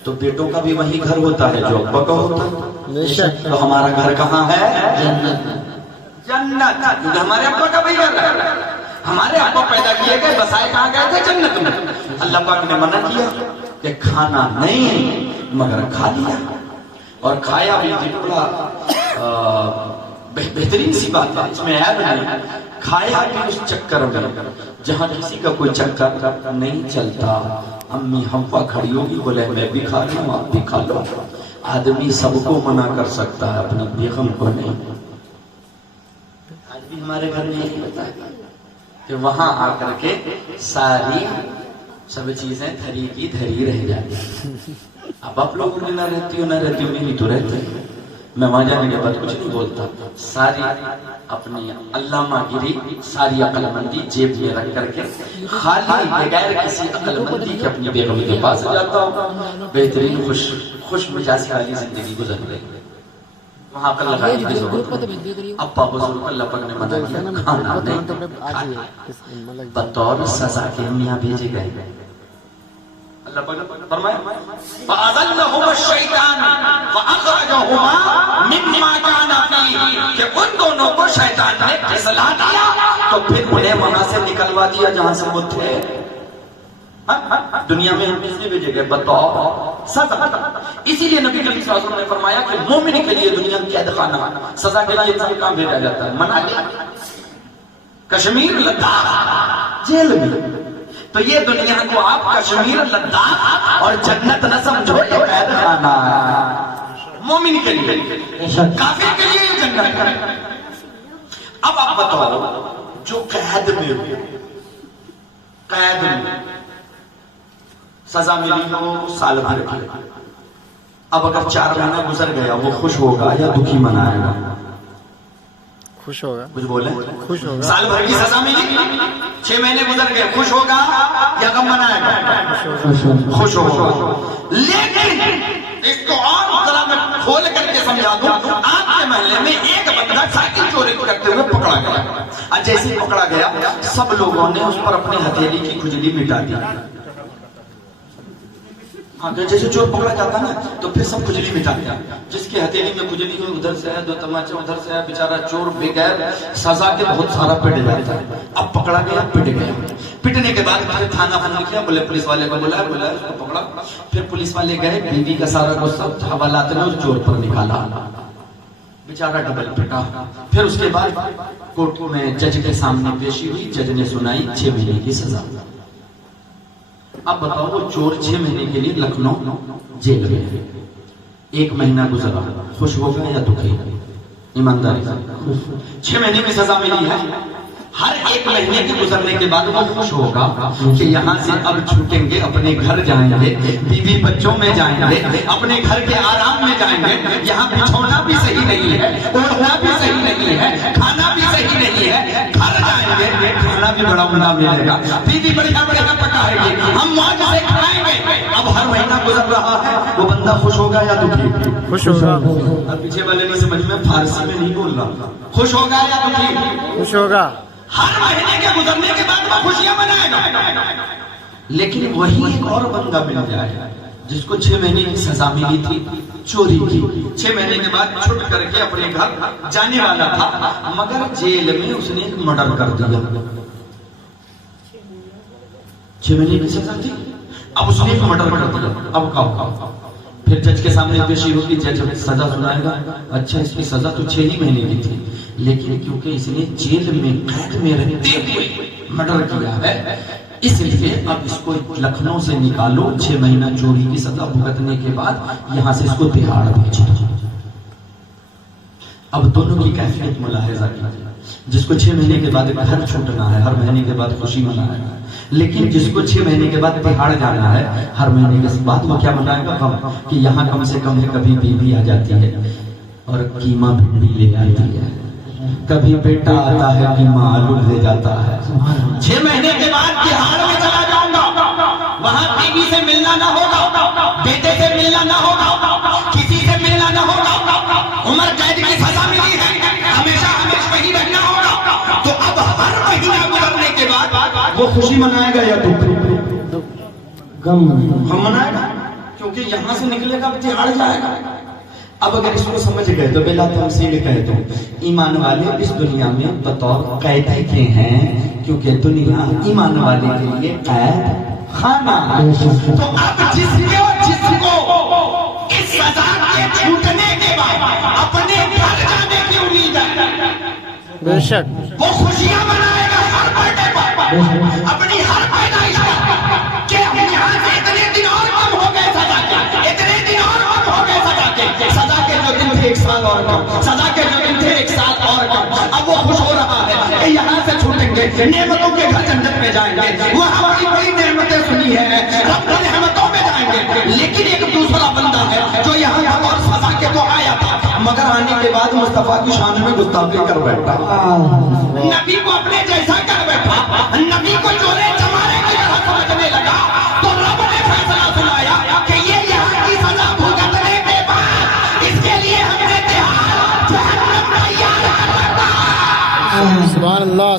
تو بیٹوں کا بھی وہی گھر ہوتا ہے جو ابا کا ہوتا ہے، تو ہمارا گھر کہاں ہے؟ جنت، کیونکہ ہمارے ابا کا بھی گھر ہے، ہمارے ابا پیدا کیے گئے، بسائے کہاں گئے تھے؟ جنت میں۔ اللہ پاک نے منع کیا کہ کھانا نہیں مگر کھا لیا، اور کھایا بھی بڑا بہترین سی بات ہے، اس میں عیب نہیں، کھایا بھی اس چکر میں جہاں کسی کا کوئی چکر نہیں چلتا۔ امی حوا کھڑی ہوگی، بولے میں بھی کھا لوں آپ بھی کھا لو۔ آدمی سب کو منع کر سکتا ہے، اپنی بیگم کو نہیں۔ آج بھی ہمارے گھر میں یہی ہوتا ہے کہ وہاں آ کر کے ساری سب چیزیں دھری کی دھری رہ جاتی ہیں۔ اب آپ لوگوں نے نہ رہتی ہو نہیں تو رہتے، میں وہاں جانے کے بعد کچھ نہیں بولتا، ساری اپنی علامہ گیری، ساری عقل مندی جیب میں رکھ کر کے خالی بغیر کسی عقل مندی کے اپنی بیگم کے پاس جاتا ہوں، بہترین خوش مزاجی والی زندگی گزر رہی ہے۔ وہاں عقل لگانے کی ضرورت نہیں۔ ابا بزرگ اللہ پاک نے منع کیا کھانا نہیں، بطور سزا کے میاں بھیجے گئے۔ اللہ پاک نے فرمایا فَأَضَلَّهُمَا الشَّيْطَانُ فَأَخْرَجَهُمَا مِمَّا كَانَا فِيهِ، کہ ان دونوں کو شیطان نے پھسلا دیا تو پھر انہیں وہاں سے نکلوا دیا جہاں سے وہ تھے۔ دنیا میں ہم اس لیے بھیجے گئے بطور سزا، اسی لیے نبی کریم صلی اللہ علیہ وسلم نے فرمایا کہ مومن کے لیے دنیا قید خانہ، سزا کے لیے انسان کہاں بھیجا جاتا ہے؟ منالی، کشمیر، لداخ، جیل میں۔ تو یہ دنیا کو آپ کشمیر، لداخ اور جنت نہ سمجھو، یہ قید خانہ مومن کے لیے، کافر کے لیے جنت ہے۔ اب آپ بتاؤ جو قید میں سزا ملی ہو سال بھر کی، اب اگر 4 مہینہ گزر گیا وہ خوش ہوگا یا دکھی منائے گا؟ خوش ہوگا، کچھ بولے، خوش ہوگا۔ سال بھر کی سزا ملی، 6 مہینے گزر گئے، خوش ہوگا یا غم منائے گا؟ خوش ہوگا۔ لیکن اس کو اور ذرا میں کھول کر کے سمجھا دوں، آپ کے محلے میں ایک بندہ سائیکل چوری کرتے ہوئے پکڑا گیا، اور جیسے ہی پکڑا گیا سب لوگوں نے اس پر اپنی ہتھیلی کی کھجلی مٹا دی۔ ہاں جیسے چور پکڑا جاتا نا تو پھر سب کھجلی مٹاتے ہیں. جس کی ہتھیلی میں کھجلی ہو ادھر سے ہے, 2 تماچے ادھر سے ہے, بیچارہ چور بغیر سزا کے بہت سارا پٹ جاتا ہے. اب پکڑا گیا, پٹ گیا. پٹنے کے بعد پھر تھانہ فون کیا, بولے پولیس والے کو بولا اس کو پکڑا. پھر پولیس والے گئے, بیوی کا سارا غصہ حوالات میں اس چور پر نکالا, بیچارہ ڈبل پٹا. پھر اس کے بعد کورٹ میں جج کے سامنے پیشی ہوئی, جج نے سنائی 6 مہینے کی سزا. اب بتاؤ وہ چور 6 مہینے کے لیے لکھنؤ جیل میں ہے. 1 مہینہ گزرا, خوش ہوگا یا دکھی؟ ایمانداری سے 6 مہینے کی سزا ملی ہے. ہر 1 مہینے کے گزرنے کے بعد وہ خوش ہوگا کہ یہاں سے اب چھوٹیں گے, اپنے گھر جائیں گے, بیوی بچوں میں جائیں گے, اپنے گھر کے آرام میں جائیں گے. یہاں بچھونا بھی صحیح نہیں ہے, اوڑھنا بھی صحیح نہیں ہے, کھانا بھی صحیح نہیں ہے. گھر جائیں گے, کھانا بھی بڑا بڑا ملے گا, بیوی بڑھیا بڑھیا پکائے گی, ہم موج سے کھائیں گے. اب ہر مہینہ گزر رہا ہے, وہ بندہ خوش ہوگا یا دکھی؟ خوش ہوگا. اب پیچھے والے نے سمجھ میں فارسی میں نہیں بول رہا, خوش ہوگا یا دکھی؟ خوش ہوگا. ہر مہینے کے گزرنے کے بعد وہ خوشیاں منائے گا. لیکن وہی ایک اور بندہ مل جائے جس کو 6 مہینے کی سزا ملی تھی چوری کی. 6 مہینے کے بعد چھٹ کر کے اپنے گھر جانے والا تھا, مگر جیل میں اس نے مرڈر کر دیا. 6 مہینے کی سزا تھی, اب اس نے مرڈر کر دیا. اب کہو, پھر جج کے سامنے پیشی ہوگی, جج سزا سنائے گا. اچھا اس کی سزا تو 6 ہی مہینے کی تھی, لیکن کیونکہ اس نے جیل میں قید میں رہتے ہوئے مرڈر کیا ہے, اس لیے اب اس کو لکھنؤ سے نکالو. 6 مہینہ چوری کی سزا بھگتنے کے بعد یہاں سے اس کو تہاڑ بھیج دو. اب دونوں کی کیفیت ملاحظہ کیجیے. جس کو 6 مہینے کے بعد گھر چھوٹنا ہے, ہر مہینے کے بعد خوشی منائے گا. لیکن جس کو 6 مہینے کے بعد تہاڑ جانا ہے, ہر مہینے کے بعد وہ کیا منائے گا؟ غم. کہ یہاں کم سے کم ہے کبھی بیوی آ جاتی ہے اور قیمہ بھنڈی لے آتی ہے, کبھی بیٹا آتا ہے قیمہ آلو لے جاتا ہے. 6 مہینے کے بعد تہاڑ میں چلا جاؤں گا, وہاں بیوی سے ملنا نہ ہوگا, بیٹے سے ملنا نہ ہوگا, کسی سے ملنا نہ ہوگا. عمر قید کی سزا ملی ہے, ہمیشہ ہمیشہ وہیں رہنا ہوگا. تو اب ہر مہینہ گزرنے کے بعد وہ خوشی منائے گا یا دکھ؟ غم منائے گا, کیونکہ یہاں سے نکلے گا تہاڑ جائے گا. اب اگر اس کو سمجھ گئے تو بلا تمثیل کہہ دو, ایمان والے اس دنیا میں بطور قیدی کے ہیں, کیونکہ دنیا ایمان والے کے لیے قید خانہ. تو اب جس کو اس سزا کے چھوٹنے کے بعد اپنے گھر جانے کی امید ہے, بے شک وہ خوشیاں منائے گا ہر برڈے پر, اپنی ہر پیدائش پر, کہ ہم یہاں سے اتنے دن اور کم ہو گئے سزا کے, اتنے دن اور کم ہو گئے سزا کے. سزا کے جو دن تھے 1 سال اور کم, سزا کے جو دن تھے 1 سال اور کم. اب وہ خوش ہو رہا ہے کہ یہاں سے چھوٹیں گے, نعمتوں کے گھر جنت میں جائیں گے, وہاں بڑی بڑی نعمتیں سنی ہے, رب کی نعمتوں میں جائیں گے. لیکن ایک دوسرا بندہ ہے جو یہاں تھا اور سزا کے تو آیا تھا, مگر آنے کے بعد مصطفیٰ کی شان میں گستاخی کر بیٹھا, نبی کو اپنے جیسا کر بیٹھا, نبی کو چورے چمارے کی طرح سمجھنے لگا. تو رب نے فیصلہ سنایا کہ یہ یہاں کی سزا بھگتنے کے بعد اس کے لیے ہم نے تہاڑ جہنم تیار کر رکھا. سبحان اللہ.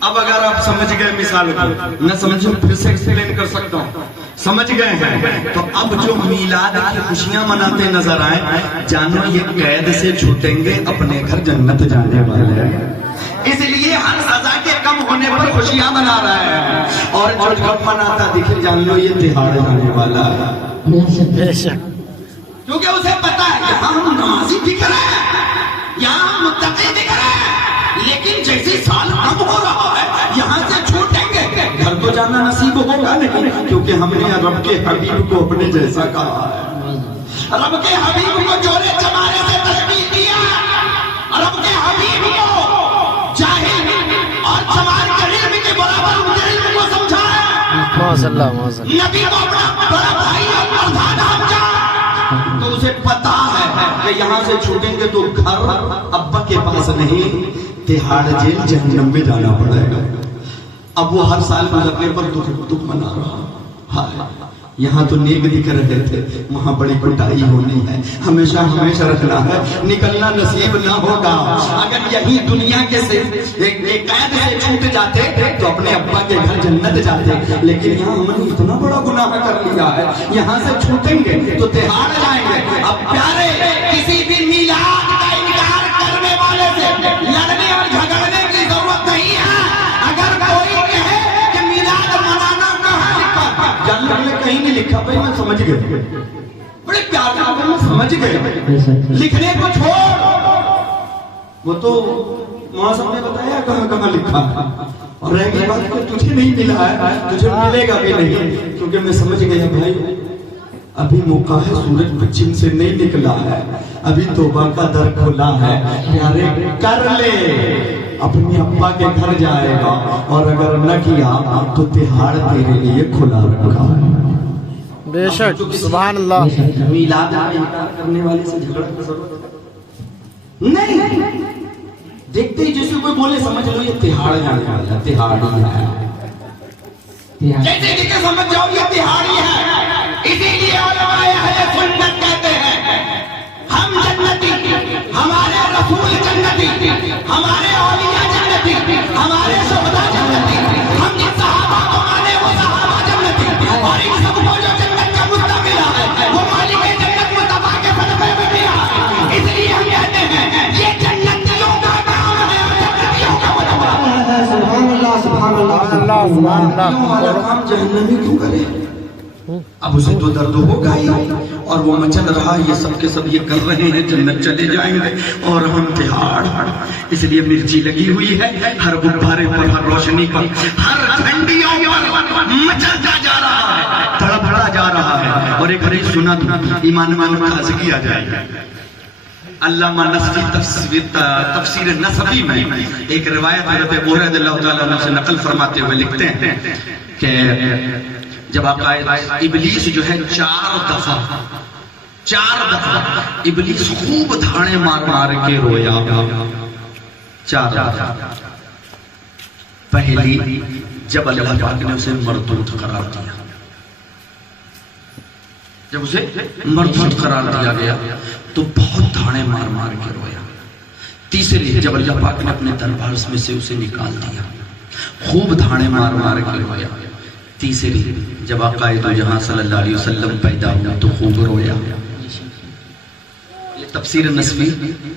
اب اگر آپ سمجھ گئے مثال کو, نہ سمجھو پھر سے ایکسپلین کر سکتا ہوں, سمجھ گئے ہیں تو اب جو میلاد کی خوشیاں مناتے نظر آئیں, جانو یہ قید سے چھوٹیں گے, اپنے گھر جنت جانے والے ہیں. اس لیے ہر سزا کے کم ہونے پر خوشیاں منا رہا ہے, اور جو کم مناتا دکھے جان لو یہ تہاڑ جانے والا ہے. بے شک کیونکہ اسے پتا ہے یہاں ہم نمازی دکھ رہے ہیں, یہاں ہم متقی دکھ رہے ہیں, لیکن جیسے سال کم ہو رہا ہے یہاں سے چھوٹیں گے, گھر تو جانا نصیب ہوگا نہیں, کیونکہ ہم نے رب کے حبیب کو اپنے جیسا کہا ہے. رب کے حبیب کو چورے چمارے سے تشبیہ دیا, رب کے حبیب کو جاہل اور چمار کے علم کے برابر ان کے علم کو سمجھایا, ماشاء اللہ ماشاء اللہ. نبی کو اپنا بڑا بھائی اور پردھان سمجھا, تو اسے پتا ہے کہ یہاں سے چھوٹیں گے تو گھر ابا کے پاس نہیں, تہاڑ جیل جہنم میں جانا پڑے گا. اب وہ ہر سال گزرنے پر دکھ منا رہا ہے. یہاں تو نیک دکھ رہے تھے، وہاں بڑی پٹائی ہونی ہے، ہمیشہ ہمیشہ رکھنا ہے، نکلنا نصیب نہ ہوگا۔ اگر یہی دنیا کے قید سے چھوٹ جاتے تو اپنے ابا کے گھر جنت جاتے، لیکن یہاں ہم نے اتنا بڑا گناہ کر لیا ہے، یہاں سے چھوٹیں گے تو تہاڑ جائیں گے۔ اب پیارے، کسی بھی میلاد کا انکار کرنے والے سے لڑنے اور جھگڑنے کی ضرورت نہیں ہے۔ اگر کوئی کہے کہ میلاد منانا کہاں لکھا، جاننے میں کہیں نہیں لکھا، بھائی میں سمجھ گئے، بڑے پیار سے میں سمجھ گئے، لکھنے کو چھوڑ، وہ تو وہاں سب نے بتایا کہاں کہاں لکھا، اور رہ گئی بات کہ تجھے نہیں ملا ہے، تجھے ملے گا بھی نہیں، کیونکہ میں سمجھ گیا بھائی ابھی موقع ہے، سورج پچھم سے نہیں نکلا ہے، ابھی توبہ کا در کھلا ہے، پیارے کر لے، اپنے ابا کے گھر جائے گا، اور اگر نہ کیا تو تہاڑ تیرے لیے کھلا رکھا ہے۔ بے شک، سبحان اللہ۔ میلاد میں انکار کرنے والے سے جھگڑا کی ضرورت نہیں، دیکھتے ہی جیسے کوئی بولے سمجھ لو یہ تہاڑ جانے والا، تہاڑی ہے، جیسے دیکھے سمجھ جاؤ یہ تہاڑی ہے۔ اسی لیے علماء اہل سنت کہتے ہیں ہم جنتی، ہمارے رسول جنتی، ہمارے اولیاء جنتی، ہمارے شہداء جنتی، ہم جن صحابہ کو مانے وہ صحابہ جنتی، اور ان سب کو جو جنت کا مستحق ملا ہے وہ مالک جنت مصطفیٰ کے صدقے میں ملا ہے۔ اس لیے ہم کہتے ہیں یہ جنتیوں کا کام ہے، جنتیوں کا مطلب ہے۔ سبحان اللہ، سبحان اللہ، سبحان اللہ۔ اور ہم جہنمی کیوں کریں؟ اب اسے تو درد ہوگا ہی، اور وہ مچل رہا، یہ سب کے سب یہ کر رہے ہیں جنت چلے جائیں گے، اور ہم تہاڑ۔ اس لیے مرچی لگی ہوئی ہے ہر غبارے پر، ہر روشنی پر، ہر جھنڈیوں پر مچلتا جا رہا ہے، تڑپتا جا رہا ہے۔ اور ایک حدیث سنا تھا، ایمان میں تازگی آ جائے گا۔ علامہ نصفی تفسیر نصفی میں ایک روایت حضرت ابو ہریرہ رضی اللہ تعالیٰ عنہ سے نقل فرماتے ہوئے لکھتے ہیں کہ جب آقا ابلیس جو ہے چار دفعہ ابلیس خوب دھاڑے مار مار کے رویا، چار دفعہ۔ پہلی جب اللہ پاک نے اسے مردود قرار دیا، جب اسے مردود قرار دیا گیا تو بہت دھاڑے مار مار کے رویا۔ تیسری جب اللہ پاک نے اپنے دربار میں سے اسے نکال دیا، خوب دھاڑے مار مار کے رویا۔ تیسری جب آقا دو جہاں صلی اللہ علیہ وسلم پیدا ہوا تو خوب رویا۔ یہ تفسیر نصفی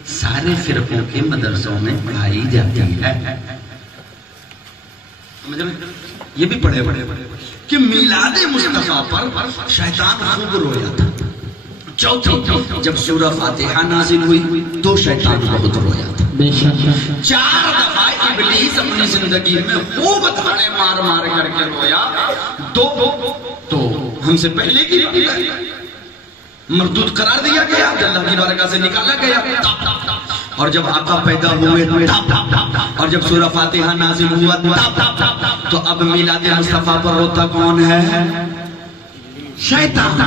سارے فرقوں کے مدرسوں میں پڑھائی جاتی ہے، یہ بھی پڑھے کہ میلاد مصطفیٰ پر شیطان خوب رویا تھا۔ چوتھی جب سورہ فاتحہ نازل ہوئی تو شیطان بہت رویا تھا۔ چار دفعہ ابلیس اپنی زندگی میں خوب دھاڑے مار مار کر کے رویا۔ دو تو ہم سے پہلے کی مردود قرار دیا گیا، اللہ کی بارگاہ سے نکالا گیا، اور جب آقا پیدا ہوئے اور جب سورہ فاتحہ نازل ہوا تو اب میلاد مصطفیٰ پر روتا کون ہے؟ شیطان۔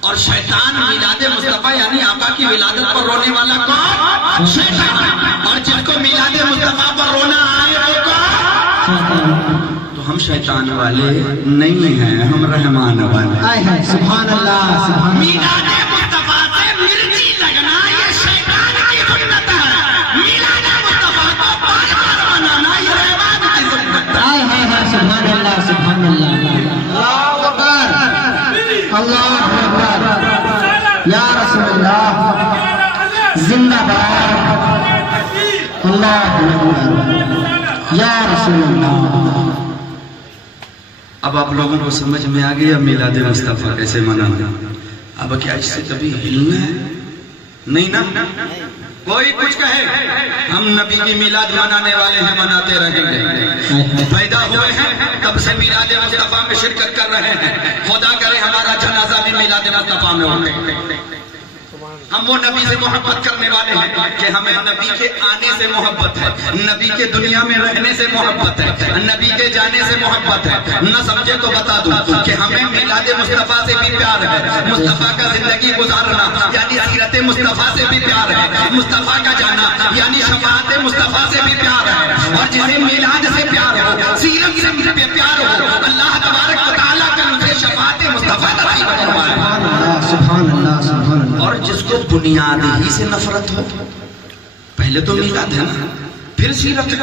اور شیطان میلاد مصطفیٰ یعنی آقا کی ولادت پر رونے والا کون؟ شیطان۔ اور جس کو میلاد مصطفیٰ پر رونا آئے وہ کون؟ تو ہم شیطان والے نہیں ہیں، ہم رحمان والے۔ سبحان اللہ، سبحان اللہ۔ میلاد مصطفیٰ سے مرچی لگنا یہ شیطان کی سنت ہے، میلاد مصطفیٰ کو بار بار منانا یہ رحمان کی سنت ہے۔ سبحان اللہ، سبحان اللہ۔ اللہ اکبر، اللہ اکبر، یا رسول اللہ زندہ باد، اللہ اکبر، یا رسول اللہ۔ اب آپ لوگوں کو سمجھ میں آ گیا میلاد مصطفیٰ کیسے منانا۔ اب کیا اس سے کبھی ہلنا ہے؟ نہیں نا؟ کوئی کچھ کہے ہم نبی کی میلاد منانے والے ہیں، مناتے رہیں گے۔ پیدا ہوئے ہیں تب سے میلاد مصطفیٰ میں شرکت کر رہے ہیں، خدا کرے ہمارا جنازہ بھی میلاد مصطفیٰ میں ہوتے۔ ہم وہ نبی سے محبت کرنے والے ہیں کہ ہمیں نبی کے آنے سے محبت ہے، نبی کے دنیا میں رہنے سے محبت ہے، نبی کے جانے سے محبت ہے۔ نہ سمجھے تو بتا دوں کہ ہمیں میلاد مصطفیٰ سے بھی پیار ہے، مصطفیٰ کا زندگی گزارنا یعنی سیرت مصطفیٰ سے بھی پیار ہے، مصطفیٰ کا جانا یعنی شفاعت مصطفیٰ سے بھی پیار ہے۔ اور جسے میلاد سے پیار ہو، سیرت سے پیار ہو، اللہ تبارک و تعالیٰ کا اسے شفاعت مصطفیٰ نصیب فرمائے۔ سبحان اللہ سبحان اللہ۔ اور جس کو بنیاد ہی سے نفرت ہو، پہلے تو میلاد ہے نا، پھر سیرت۔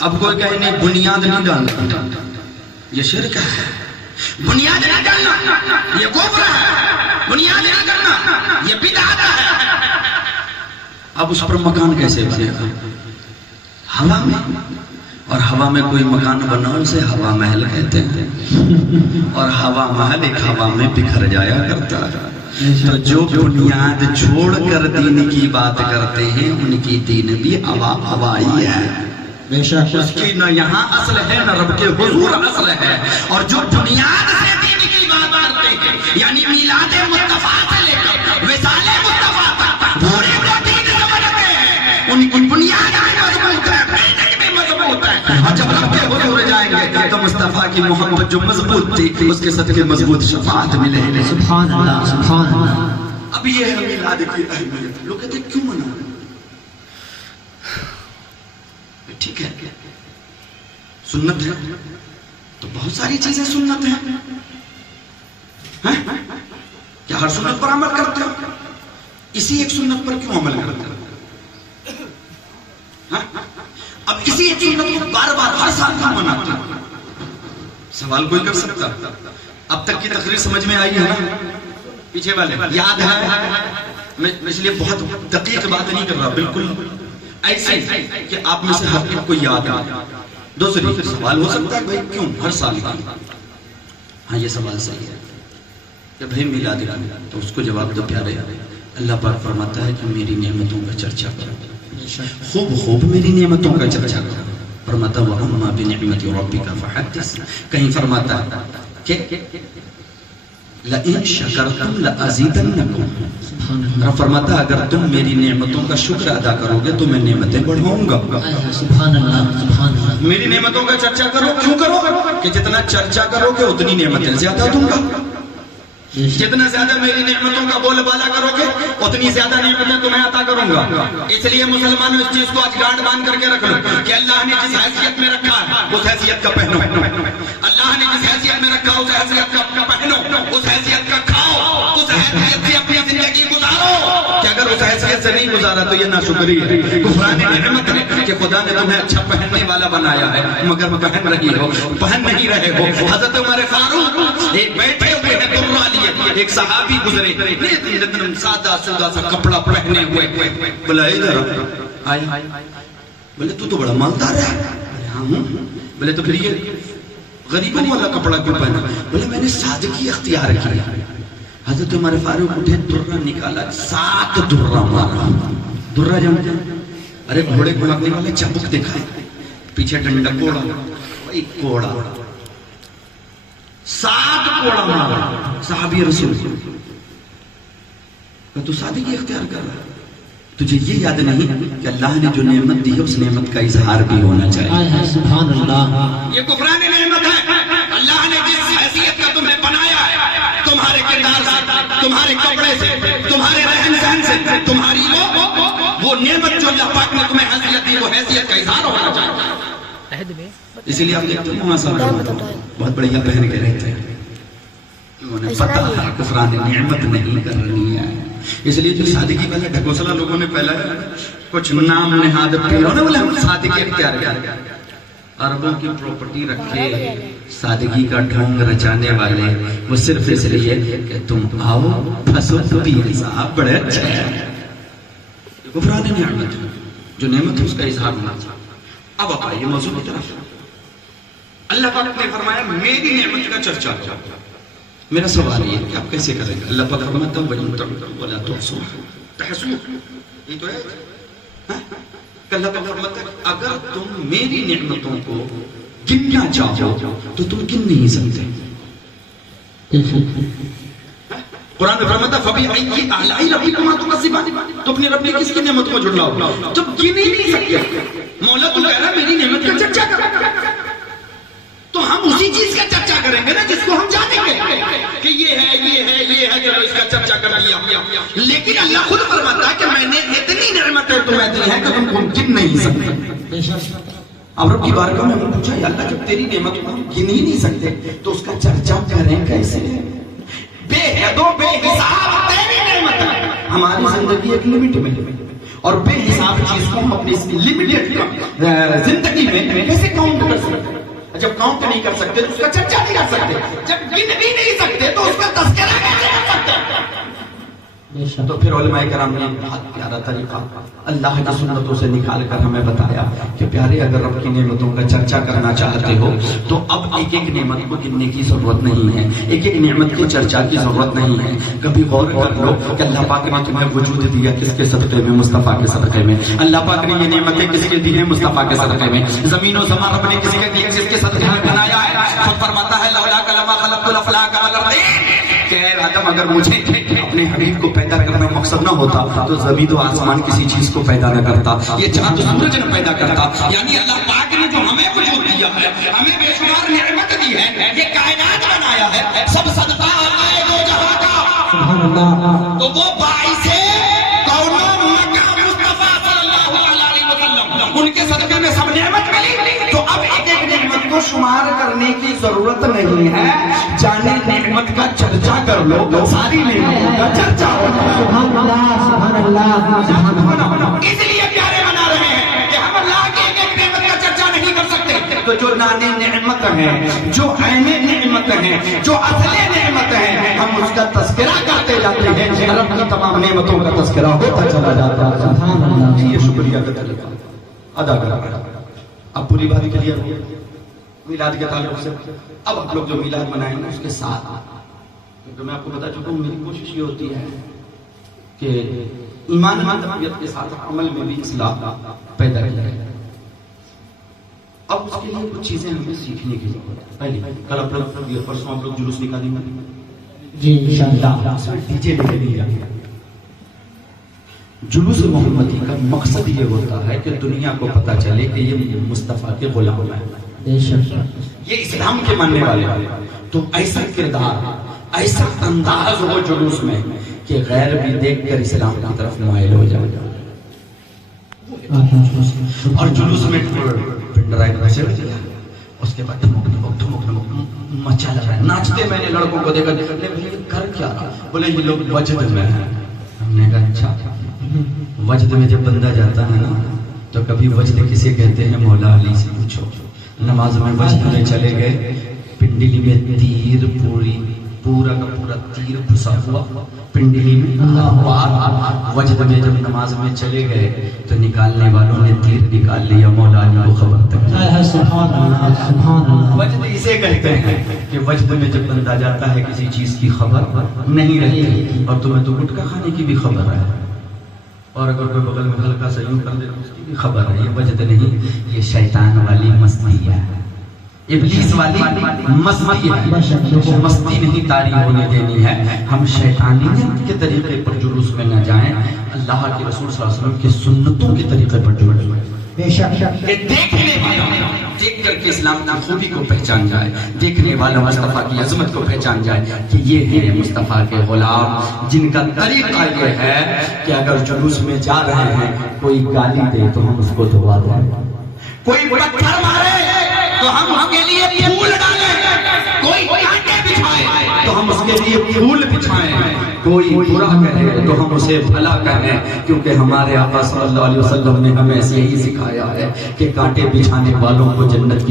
اب کوئی کہے نہیں بنیاد نہیں ڈالنا، یہ شرک ہے۔ بنیاد نہیں ڈالنا یہ کفر ہے، بنیاد نہیں ڈالنا یہ بدعت ہے۔ اب اس پر مکان کیسے بنے گا؟ ہوا میں، اور ہوا میں کوئی مکان بنا اسے ہوا محل کہتے ہیں، اور ہوا محل ایک ہوا میں بکھر جایا کرتا ہے۔ تو جو بنیاد چھوڑ کر دین کی بات کرتے ہیں ان کی دین بھی ہوا ہوائی ہے، بے شک اس کی نہ یہاں اصل ہے نہ رب کے حضور اصل ہے۔ اور جو بنیاد سے دین کی بات کرتے ہیں یعنی میلاد مصطفیٰ سے لے کر وصال مصطفیٰ تک پورے کو دین سمجھتے ہیں، ان کی بنیاد مضبوط ہے، بنیاد بھی مضبوط ہے۔ اور جب رب کے حضور جائیں گے تو مصطفیٰ کی محبت جو مضبوط تھی اس کے صدقے مضبوط شفاعت ملے گی۔ سبحان اللہ سبحان اللہ۔ اب یہ ہے میلاد کی اہمیت۔ لوگ کہتے ہیں کیوں منانا؟ ٹھیک ہے سنت ہے تو بہت ساری چیزیں سنت ہیں، کیا ہر سنت پر عمل کرتے ہو؟ اسی ایک سنت پر کیوں عمل کرتے ہو؟ اب اسی ایک سنت کو بار بار ہر سال کیوں مناتے ہو؟ سوال کوئی کر سکتا؟ اب تک کی تقریر سمجھ میں آئی ہے نا؟ پیچھے والے یاد ہے؟ میں اس لیے بہت دقیق بات نہیں کر رہا، بالکل ایسے کہ آپ میں سے ہر ایک کو یاد ہے۔ دوسری سوال ہو سکتا ہے بھائی کیوں ہر سال کا؟ ہاں یہ سوال صحیح ہے کہ بھائی میلاد تو اس کو جواب دو پیارے، اللہ پاک فرماتا ہے کہ میری نعمتوں کا چرچا کرو، خوب خوب میری نعمتوں کا چرچا کرو۔ فرماتا وَأَمَّا بِنِعْمَةِ رَبِّكَ فَحَدِّثْ، کہیں فرماتا ہے کہ لَإِن شَكَرْتُمْ لَأَزِيدَنَّكُمْ، رب فرماتا ہے اگر تم میری نعمتوں کا شکر ادا کرو گے تو میں نعمتیں بڑھاؤں گا۔ سبحان اللہ سبحان اللہ۔ میری نعمتوں کا چرچا کرو، کیوں کرو؟ کہ جتنا چرچا کرو گے اتنی نعمتیں زیادہ دوں گا، جتنا زیادہ میری نعمتوں کا بول بالا کرو گے اتنی زیادہ نعمتیں تمہیں عطا کروں گا۔ اس لیے مسلمانوں اس چیز کو آج گانٹ باندھ کر کے رکھ لو کہ اللہ نے جس حیثیت میں رکھا ہے اس حیثیت کا پہنو، اللہ نے جس حیثیت میں رکھا اس حیثیت کا پہنو، اس حیثیت کا کھاؤ، اس حیثیت سے اپنی زندگی گزارو۔ کہ اگر اس حیثیت سے نہیں گزارا تو یہ ناشکری ہے، کفران نعمت ہے کہ خدا نے تمہیں اچھا پہننے والا بنایا ہے مگر پہن رہی ہو، پہن نہیں رہے ہو۔ حضرت عمر فاروق ایک بیٹھے ہوئے ہیں درہ لیے، ایک صحابی گزرے سادہ سودہ سا کپڑا پہنے ہوئے، بولا ادھر آئے، بولے تو بڑا مالدار ہے، ہاں ہوں، بولے تو پھر یہ غریبوں والا کپڑا کیوں پہنا؟ بولے میں نے سادگی اختیار کی۔ حضرت عمر فاروق اٹھے، درہ نکالا، 7 درہ مارا۔ درہ جانتے ہیں؟ ارے گھوڑے کو لگنے والے چابک دکھائے، پیچھے ڈنڈا کوڑا، وہی کوڑا، 7 کوڑا مارا۔ صحابی رسول تو سادگی اختیار کر رہا ہے، تجھے یہ یاد نہیں کہ اللہ نے جو نعمت دی ہے اس نعمت کا اظہار بھی ہونا چاہیے۔ سبحان اللہ۔ یہ کفران نعمت ہے، اللہ نے جس حیثیت کا تمہیں بنایا ہے، تمہارے کردار سے، تمہارے کپڑے سے، تمہارے رہن سہن سے، تمہاری وہ نعمت جو اللہ پاک نے تمہیں حیثیت دی وہ حیثیت کا اظہار ہونا چاہیے۔ اسی لیے آپ دیکھتے ہیں وہاں صاحب بہت بڑھیا پہن کے رہتے ہیں، انہوں نے پتہ ہے کفران نعمت نہیں کرنی ہے۔ اس لیے جو سادگی والا ڈھکوسلا لوگوں نے پہلا کچھ نام نہاد پیروں نے بولے ہم سادگی اختیار کریں، عربوں کی پراپرٹی رکھے، سادگی کا ڈھنگ رچانے والے، وہ صرف اس لیے کہ تم آؤ پھنسو پیر صاحب بڑے اچھے ہیں۔ کفران نعمت جو نعمت ہے اس کا اظہار ہونا چاہیے۔ اب آئیے موضوع کی طرف۔ اللہ پاک نے فرمایا میری نعمت کا چرچا کرو۔ میرا سوال یہ ہے کہ آپ کیسے کریں گے؟ اللہ پاک فرماتا ہے وَإِن تَعُدُّوا وَلَا تُحْصُوهَا، تحصوه، یہ تو ہے کہ اللہ پاک فرماتا ہے اگر تم میری نعمتوں کو گننا چاہو تو تم گن نہیں سکتے۔ قرآن میں فرماتا فبی ای اعلی ربکما تکذبان، تو اپنے رب کی کس کی نعمت کو جھٹلاؤ؟ جب گن ہی نہیں سکتے، مولا تو کہہ رہا میری نعمت کا چرچا کر، تو ہم اسی چیز کا چرچا کریں گے نا جس کو ہم جانیں گے کہ یہ ہے یہ ہے یہ ہے، چلو اس کا چرچا کر لیا. لیکن اللہ خود فرماتا ہے کہ میں نے اتنی نعمتیں تمہیں دی ہیں کہ تم کو گن نہیں سکتے. اب رب کی بارگاہ میں ہم پوچھا یا اللہ جب تیری نعمت کو ہم گن ہی نہیں سکتے تو اس کا چرچا کریں کیسے؟ بے حد و بے حساب تیری نعمت ہے. ہماری زندگی ایک لمٹ میں اور بے حساب چیز کو ہم اپنی لمیٹڈ زندگی میں کیسے کاؤنٹ کر سکتے؟ جب کاؤنٹ نہیں کر سکتے تو اس کا چرچا نہیں کر سکتے، جب گن بھی نہیں سکتے تو اس کا تذکرہ کیسے کر سکتے؟ تو پھر علماء کرام نے بہت پیارا طریقہ اللہ کی سنتوں سے نکال کر ہمیں بتایا کہ پیارے اگر رب کی نعمتوں کا چرچا کرنا چاہتے ہو تو اب ایک ایک نعمت کو گننے کی ضرورت نہیں ہے، ایک ایک نعمت کی چرچا کی ضرورت نہیں ہے. کبھی غور کر لو کہ اللہ پاک نے تمہیں وجود دیا کس کے صدقے میں؟ مصطفیٰ کے صدقے میں. اللہ پاک نے یہ نعمتیں کس کے دی ہیں؟ مصطفیٰ کے صدقے میں. زمین و زمان رب نے کس کے دی؟ جس کے صدقے میں بنایا ہے. خود فرماتا ہے لولا کلمہ خلقت الافلاک والارضین، کہ اے آدم اگر مجھے اپنے حبیب کو پیدا کرنا مقصد نہ ہوتا تو زمین و آسمان کسی چیز کو پیدا نہ کرتا، یہ چاند سورج نہ پیدا کرتا. یعنی اللہ پاک نے جو ہمیں وجود دیا ہے، ہمیں بے شمار نعمت دی ہے، یہ کائنات بنایا ہے، سب صدقہ آئے دو جہاں کا، تو وہ باعث کون مقام مصطفیٰ صلی اللہ علیہ وسلم، ان کے صدقے میں سب نعمت ملی. تو اب ایک ایک نعمت کو شمار کرنے کی ضرورت نہیں ہے، جانے نعمت کا چرچا کر لو، ساری نعمتوں کا چرچا ہوتا ہے. سبحان اللہ سبحان اللہ. اس لیے پیارے بنا رہے ہیں کہ ہم اللہ کے ایک ایک نعمت کا چرچا نہیں کر سکتے. تو جو نانے نعمت ہیں، جو عین نعمت ہیں، جو اصل نعمت ہیں، ہم اس کا تذکرہ کرتے جاتے ہیں، رب کی تمام نعمتوں کا تذکرہ ہوتا چلا جاتا ہے. سبحان اللہ. یہ شکریہ کا طریقہ ادا کرا. اب پوری بات کلیئر ہو میلاد کے تعلق سے. اب آپ لوگ جو میلاد منائیں گے اس کے ساتھ، کیونکہ میں آپ کو بتا چکا ہوں میری کوشش یہ ہوتی ہے کہ ایمان تربیت کے ساتھ عمل میں بھی اصلاح پیدا کی جائے. اب اس کے لیے کچھ چیزیں ہمیں سیکھنے کی ضرورت ہے. پہلی کل آپ لوگ یہ پرسوں آپ لوگ جلوس نکالیں گے جی انشاءاللہ. ڈی جے لے کے نہیں جائیں گے. جلوس محمدی کا مقصد یہ ہوتا ہے کہ دنیا کو پتا چلے کہ یہ مصطفیٰ کے غلام ہیں، بے شک. یہ اسلام کے ماننے والے ہیں. تو ایسا کردار، ایسا انداز ہو جلوس میں کہ غیر بھی دیکھ کر اسلام کی طرف مائل ہو جائے. اور جلوس میں پنڈرائے بچے اس کے بعد دھمک دھمک دھمک دھمک مچا لگا ہے. ناچتے میں نے لڑکوں کو دیکھا، کر کیا رہا؟ بولے یہ لوگ وجد میں ہیں. ہم نے کہا اچھا. وجد میں جب بندہ جاتا ہے نا تو کبھی وجد کسے کہتے ہیں؟ مولا علی سے پوچھو. نماز میں وجد میں چلے گئے، پنڈلی میں تیر پورا کا پورا تیر گھسا ہوا پنڈلی میں. وجد میں جب نماز میں چلے گئے تو نکالنے والوں نے تیر نکال لیا، مولا علی کو خبر تک. سبحان اللہ سبحان اللہ. وجد اسے کہتے ہیں کہ وجد میں جب بندہ جاتا ہے کسی چیز کی خبر نہیں رہتی. اور تمہیں تو گٹکا کھانے کی بھی خبر ہے، اور اگر کوئی بغل میں ہلکا سا یوں کر دے تو اس کی بھی خبر ہے. یہ وجد نہیں، یہ شیطان والی مستی ہے، ابلیس والی مستی ہے. مستی نہیں طاری ہونے دینی ہے. ہم شیطانیت کے طریقے پر جلوس میں نہ جائیں، اللہ کے رسول صلی اللہ علیہ وسلم کی سنتوں کے طریقے پر جلوس میں بے شک. دیکھنے والا دیکھ کر کے اسلام کی خوبی کو پہچان جائے، دیکھنے والا مصطفیٰ کی عظمت کو پہچان جائے کہ یہ ہے مصطفیٰ کے غلام، جن کا طریقہ یہ ہے کہ اگر جلوس میں جا رہے ہیں کوئی گالی دے تو ہم اس کو دعا دیں، کوئی پتھر مارے تو ہم اس کے لیے پھول ڈالیں، کوئی کانٹے بچھائے تو ہم اس کے لیے پھول بچھائیں، کوئی برا کہے تو ہم اسے بھلا کہیں. کیونکہ ہمارے آقا صلی اللہ علیہ وسلم نے ہمیں یہی سکھایا ہے کہ کانٹے بچھانے والوں کو جنت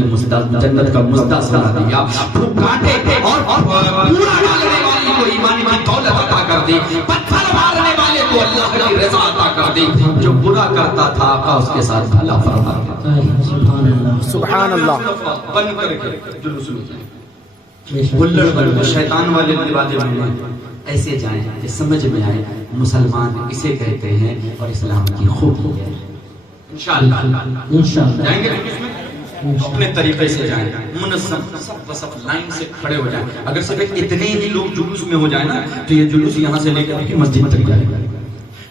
کا مزدہ سنا دیا، کانٹے اور برا ڈالنے والے کو ایمان کی دولت عطا کر دی، پتھر مارنے والے کو اللہ کی رضا عطا کر دی. جو برا کرتا تھا آقا اس کے ساتھ بھلا فرماتا. سبحان اللہ سبحان اللہ. بند کر کے جلوس میں جائیں، بلڑ بلڑ شیطان والے دروازے میں ایسے جائیں کہ سمجھ میں آئے مسلمان اسے کہتے ہیں اور اسلام کی خوبی ہے. انشاءاللہ انشاءاللہ. جائیں گے جلوس میں. اپنے طریقے سے جائیں منظم سب بسب لائن سے کھڑے ہو جائیں. اگر صرف اتنے ہی لوگ جلوس میں ہو جائیں نا تو یہ جلوس یہاں سے لے کر مسجد تک جائے گا,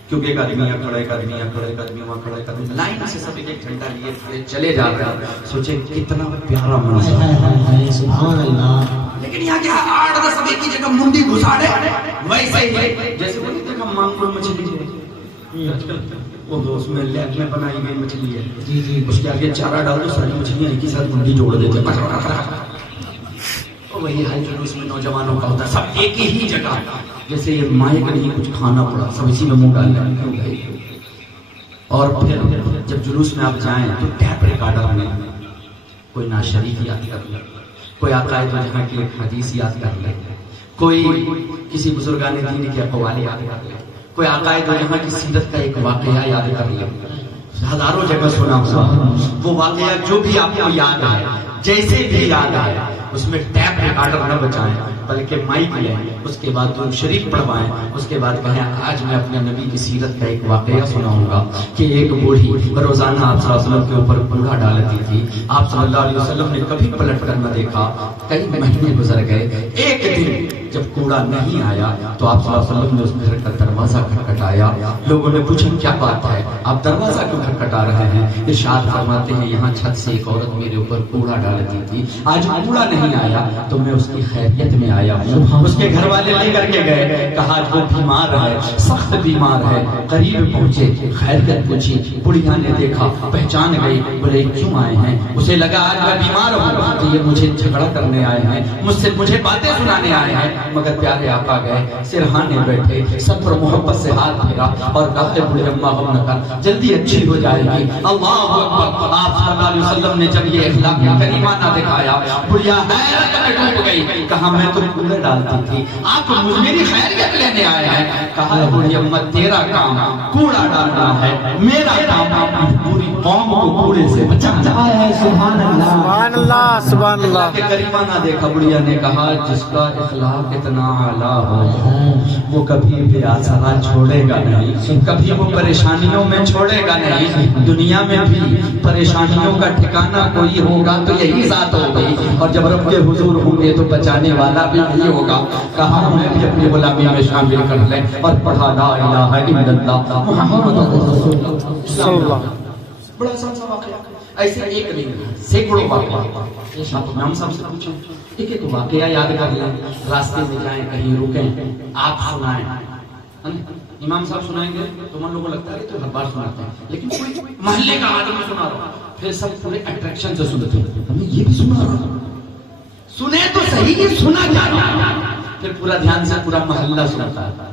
کیونکہ ایک آدمی یہاں کھڑا, ایک آدمی یہاں کھڑا, ایک آدمی وہاں کھڑا, ایک آدمی لائن سے سب ایک جھنڈا لیے کھڑے چلے جا رہے ہیں. سوچیں کتنا پیارا منظر ہے. سبحان اللہ. لیکن یہاں کیا 8-10 سب ایک ہی جگہ منڈی گھساڑے ویسے ہی جیسے وہ دیکھا مانگور مچھلی ہے, وہ اس میں لیب میں بنائی گئی مچھلی ہے, جی جی اس کے آگے چارہ ڈال دو ساری مچھلیاں ایک ہی ساتھ منڈی جوڑ دیتے ہیں. وہی ہے جلوس میں نوجوانوں کا ہوتا ہے, سب ایک ہی جگہ. جیسے یہ مائک نہیں کچھ کھانا پڑا سب اسی میں منہ ڈال لیں. اور پھر جب جلوس میں آپ جائیں تو ٹیپ ریکارڈر میں کوئی نعت شریف یاد کر لے, کوئی عقائد و جہاں کی ایک حدیث یاد کر لے, کوئی کسی بزرگان دین کے اقوال یاد کر لے, کوئی عقائد و جہاں کی سیرت کا ایک واقعہ یاد کر لے. ہزاروں جگہ سنا ہوا وہ واقعہ جو بھی آپ کو یاد ہے, جیسے بھی یاد ہے, اس میں ٹیپ ریکارڈر نہ بچائیں بلکہ مائک لیں, اس کے بعد درود شریف پڑھوائیں, اس کے بعد کہیں آج میں اپنے نبی کی سیرت کا ایک واقعہ سناؤں گا کہ ایک بوڑھی روزانہ آپ صلی اللہ علیہ وسلم کے اوپر کوڑا ڈالتی تھی. آپ صلی اللہ علیہ وسلم نے کبھی پلٹ کر نہ دیکھا. کئی مہینے گزر گئے. ایک دن جب کوڑا نہیں آیا تو آپ صلی اللہ علیہ وسلم نے اس گھر کا دروازہ کھٹکھٹایا. لوگوں نے پوچھا کیا بات ہے, آپ دروازہ کیوں کھٹکھٹا رہے ہیں؟ ارشاد فرماتے ہیں یہاں چھت سے ایک عورت میرے اوپر کوڑا ڈالتی تھی, آج کوڑا نہیں آیا تو میں اس کی خیریت میں آیا ہوں. اس کے گھر والے لے کر کے گئے, کہا وہ بیمار ہے, سخت بیمار ہے. قریب پہنچے, خیریت پوچھی, بڑھیا نے دیکھا پہچان گئی. بولے کیوں آئے ہیں؟ اسے لگا آج میں بیمار ہوں تو یہ مجھے جھگڑا کرنے آئے ہیں, مجھے باتیں سنانے آئے ہیں. مگر پیارے آقا گئے, سرہانے بیٹھے, سب پر محبت سے ہاتھ پھیرا اور کہا بڑے اما غم نہ کر, جلدی اچھی ہو جائے گی. اللہ اکبر. آپ صلی اللہ علیہ وسلم نے جب یہ اخلاق کریمہ نہ دکھایا, بڑھیا حیرت میں ڈوب گئی. کہا میں تو کوڑے ڈالتی تھی, آپ میری خیریت لینے آئے ہیں. کہا بڑی اما تیرا کام کوڑا ڈالنا ہے, میرا کام پوری قوم کو کوڑے سے بچانا ہے. سبحان اللہ. سبحان اللہ سبحان اللہ. کہ کریمہ نہ دیکھا. بڑھیا نے کہا جس کا اخلاق اتنا اعلیٰ ہو وہ کبھی بھی آسرا چھوڑے گا نہیں, کبھی وہ پریشانیوں میں چھوڑے گا نہیں. دنیا میں بھی پریشانیوں کا ٹھکانہ کوئی ہوگا تو یہی ذات ہوگی, اور جب رب کے حضور ہوں گے تو بچانے والا بھی یہی ہوگا. کہا ہمیں بھی اپنی غلامی میں شامل کر لیں اور پڑھا لا الہ الا اللہ محمد رسول اللہ صلی اللہ علیہ وسلم. بڑا آسان سا واقعہ, ایسے ایک نہیں سینکڑوں واقعہ. آپ امام صاحب سے پوچھیں, ایک ایک واقعہ یاد کر لیں, راستے میں جائیں کہیں رکیں, آپ سنائیں. امام صاحب سنائیں گے تو من لوگوں کو لگتا ہے تو ہر بار سناتے ہیں, لیکن کوئی محلے کا آدمی سنا رہا پھر سب پورے اٹریکشن سے سنتے ہیں, ہمیں یہ بھی سنا رہا, سنے تو صحیح یہ سنا کیا رہا, پھر پورا دھیان سے پورا محلہ سنتا ہے.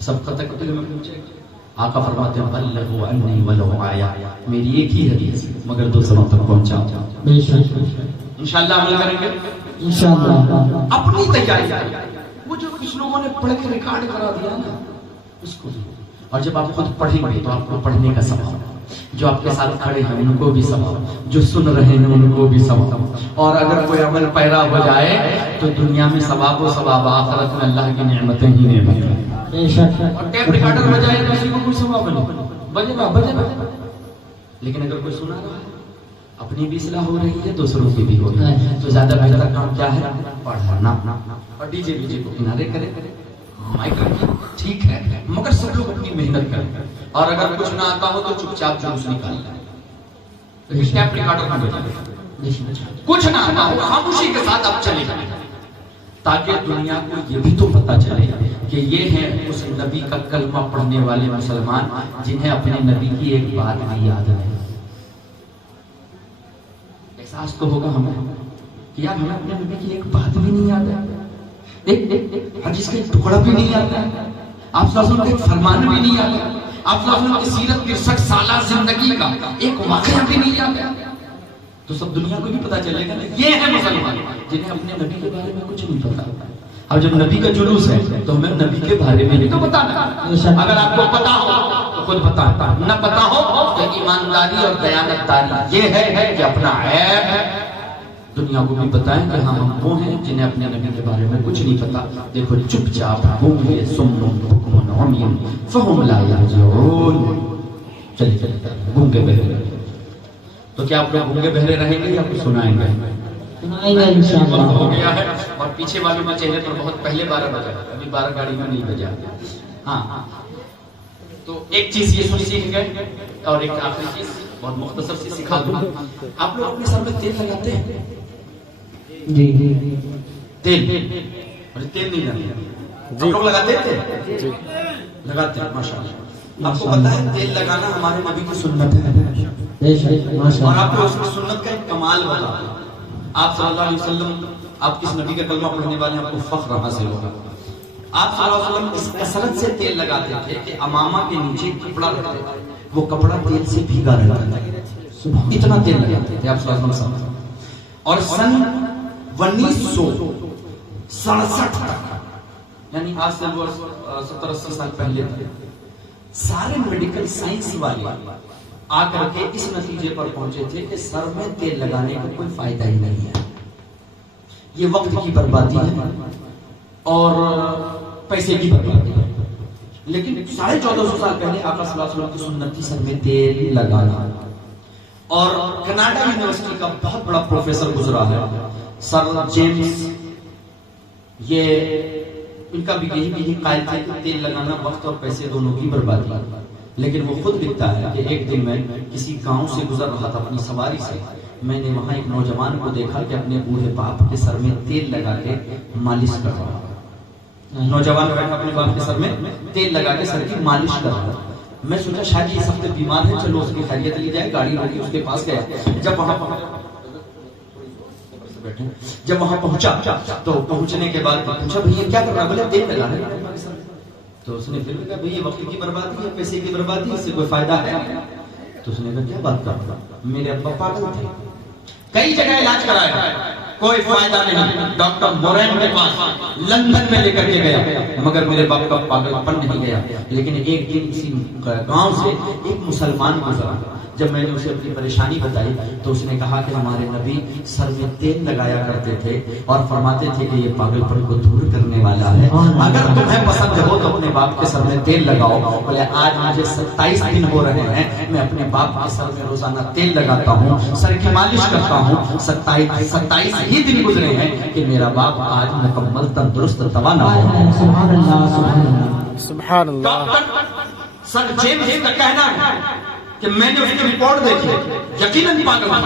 سب خطہ کتلے میں پوچھے, آقا فرماتے ہیں بلغوا انی ولو آیا, میری ایک ہی حدیث مگر دوسروں تک پہنچا. بے شک انشاءاللہ عمل کریں گے انشاءاللہ. اپنی تیاری. وہ جو کچھ لوگوں نے پڑھ کے ریکارڈ کرا دیا نا اس کو, اور جب آپ خود پڑھیں گے تو آپ کو پڑھنے کا ثواب, جو آپ کے ساتھ کھڑے ہیں ان کو بھی ثواب, جو سن رہے ہیں ان کو بھی ثواب. اور اگر کوئی عمل پیرا ہو جائے تو دنیا میں ثواب و ثواب, آخرت میں اللہ کی نعمتیں ہی نعمتیں. بے شک. اور ٹیپ ریکارڈر بجائے کسی کو کوئی ثواب نہیں, بجے گا. لیکن اگر کوئی سنا رہا ہے, اپنی بھی اصلاح ہو رہی ہے دوسروں کی بھی ہو رہی ہے, تو زیادہ بہتر کام کیا ہے, پڑھنا. اور ڈی جے کو کنارے کرے, مائک رکھیں, ٹھیک ہے, مگر سب لوگ اپنی محنت کریں. اور اگر کچھ نہ آتا ہو تو چپ چاپ جلوس نکال لیں, لیکن ٹیپ ریکارڈر نہ بجائے. کچھ نہ آتا ہو خاموشی کے ساتھ آپ چلے جائیں, تاکہ دنیا کو یہ بھی تو پتا چلے کہ یہ ہے اس نبی کا کلمہ پڑھنے والے مسلمان جنہیں اپنے نبی کی ایک بات بھی یاد ہے. احساس تو ہوگا ہمیں کہ یار ہمیں اپنے نبی کی ایک بات بھی نہیں یاد ہے, ایک حدیث کا ایک ٹکڑا بھی نہیں یاد ہے, آپ صلی اللہ علیہ وسلم کا ایک فرمان بھی نہیں یاد ہے, آپ صلی اللہ علیہ وسلم کی سیرت 63 سالہ زندگی کا ایک واقعہ بھی نہیں یاد ہے. تو سب دنیا کو بھی پتا چلے گا یہ ہے مسلمان جنہیں اپنے نبی کے بارے میں کچھ نہیں پتا. اب جب نبی کا جلوس ہے تو ہمیں نبی کے بارے میں بھی تو بتانا. اگر آپ کو پتا ہو تو خود بتاتا, نہ پتا ہو تو ایمانداری اور دیانتداری یہ ہے کہ اپنا عیب دنیا کو بھی بتائیں کہ ہاں ہم وہ ہیں جنہیں اپنے نبی کے بارے میں کچھ نہیں پتا. دیکھو چپ چاپ گونگے صم بکم عمی فہم لا یرجعون, چلے گونگے بہرے تو کیا آپ لوگ گونگے بہرے رہیں گے یا کچھ سنائیں گے؟ سنائیں گے انشاءاللہ. وقت ہو گیا ہے اور پیچھے والوں میں چہرے پر بہت پہلے 12 بجا، ابھی 12 گاڑی میں نہیں بجا. ہاں تو ایک چیز یہ سیکھ گئے اور ایک آخری چیز بہت مختصر سی سکھا دوں. آپ لوگ اپنے سر میں تیل لگاتے ہیں؟ جی تیل تیل نہیں لگاتے؟ آپ لوگ لگاتے تھے؟ لگاتے ہیں ماشاء اللہ. آپ کو پتا ہے تیل لگانا ہمارے نبی کی سنت ہے بے شک ماشاء اور اللہ. آپ کو اس کی سنت کا ایک کمال بتا. آپ صلی اللہ علیہ وسلم، آپ کس نبی کا کلمہ پڑھنے والے ہیں آپ کو فخر حاصل ہوگا. آپ صلی اللہ علیہ وسلم اس کثرت سے تیل لگاتے تھے کہ امامہ کے نیچے کپڑا رکھتے تھے، وہ کپڑا تیل سے بھیگا رہتا تھا. اتنا تیل لگاتے تھے آپ صلی اللہ علیہ وسلم. اور سن 1967 تک، یعنی آج سے 70-80 سال پہلے تک، سارے میڈیکل سائنس والے آ کر کے اس نتیجے پر پہنچے تھے کہ سر میں تیل لگانے کا کوئی فائدہ ہی نہیں ہے، یہ وقت کی بربادی ہے اور پیسے کی بربادی ہے. لیکن 1450 سال پہلے آقا صلی اللہ علیہ وسلم کی سنت تھی سر میں تیل لگانا. اور کینیڈا یونیورسٹی کا بہت بڑا پروفیسر گزرا ہے سر جیمز، یہ ان کا بھی یہی قائل تھا کہ تیل لگانا وقت اور پیسے دونوں کی بربادی ہے. لیکن وہ خود لکھتا ہے کہ ایک دن میں کسی گاؤں سے گزر رہا تھا اپنی سواری سے، میں نے وہاں ایک نوجوان کو دیکھا کہ اپنے بوڑھے باپ کے سر میں تیل لگا کے مالش کر رہا. نوجوان بیٹھا اپنے باپ کے سر میں تیل لگا کے سر کی مالش کر رہا. میں سوچا شاید یہ سخت بیمار ہے، چلو اس کی خیریت لی جائے. گاڑی روکی، اس کے پاس گیا. جب وہاں پہنچا تو پہنچنے کے بعد پوچھا بھئی کیا کر رہا ہے؟ بولے تیل لگا رہا ہے. تو اس نے پھر کہا بھئی یہ وقت کی بربادی ہے، پیسے کی بربادی ہے، اس سے کوئی فائدہ ہے؟ تو اس نے کہا کیا بات کر رہا؟ میرے ابا پاگل تھے، کئی جگہ علاج کرایا، کوئی فائدہ نہیں. ڈاکٹر مورین کے پاس لندن میں لے کر کے گیا، مگر میرے باپ کا پاگل پن نہیں گیا. لیکن ایک دن کسی گاؤں سے ایک مسلمان گزرا. جب میں نے اسے اپنی پریشانی بتائی تو اس نے کہا کہ ہمارے نبی سر میں تیل لگایا کرتے تھے اور فرماتے تھے کہ یہ پاگل پن کو دور کرنے والا ہے. اگر تمہیں پسند ہو تو اپنے باپ کے سر میں تیل لگاؤ. بولے آج مجھے 27 دن ہو رہے ہیں میں اپنے باپ کے سر میں روزانہ تیل لگاتا ہوں، سر کی مالش کرتا ہوں. 27 ہی دن گزرے ہیں کہ میرا باپ آج مکمل تندرست توانا ہے. سبحان اللہ سبحان اللہ سبحان اللہ. ڈاکٹر سر جیمز کا کہنا ہے کہ میں نے اس کی رپورٹ دیکھی، یقیناً پاگل تھا.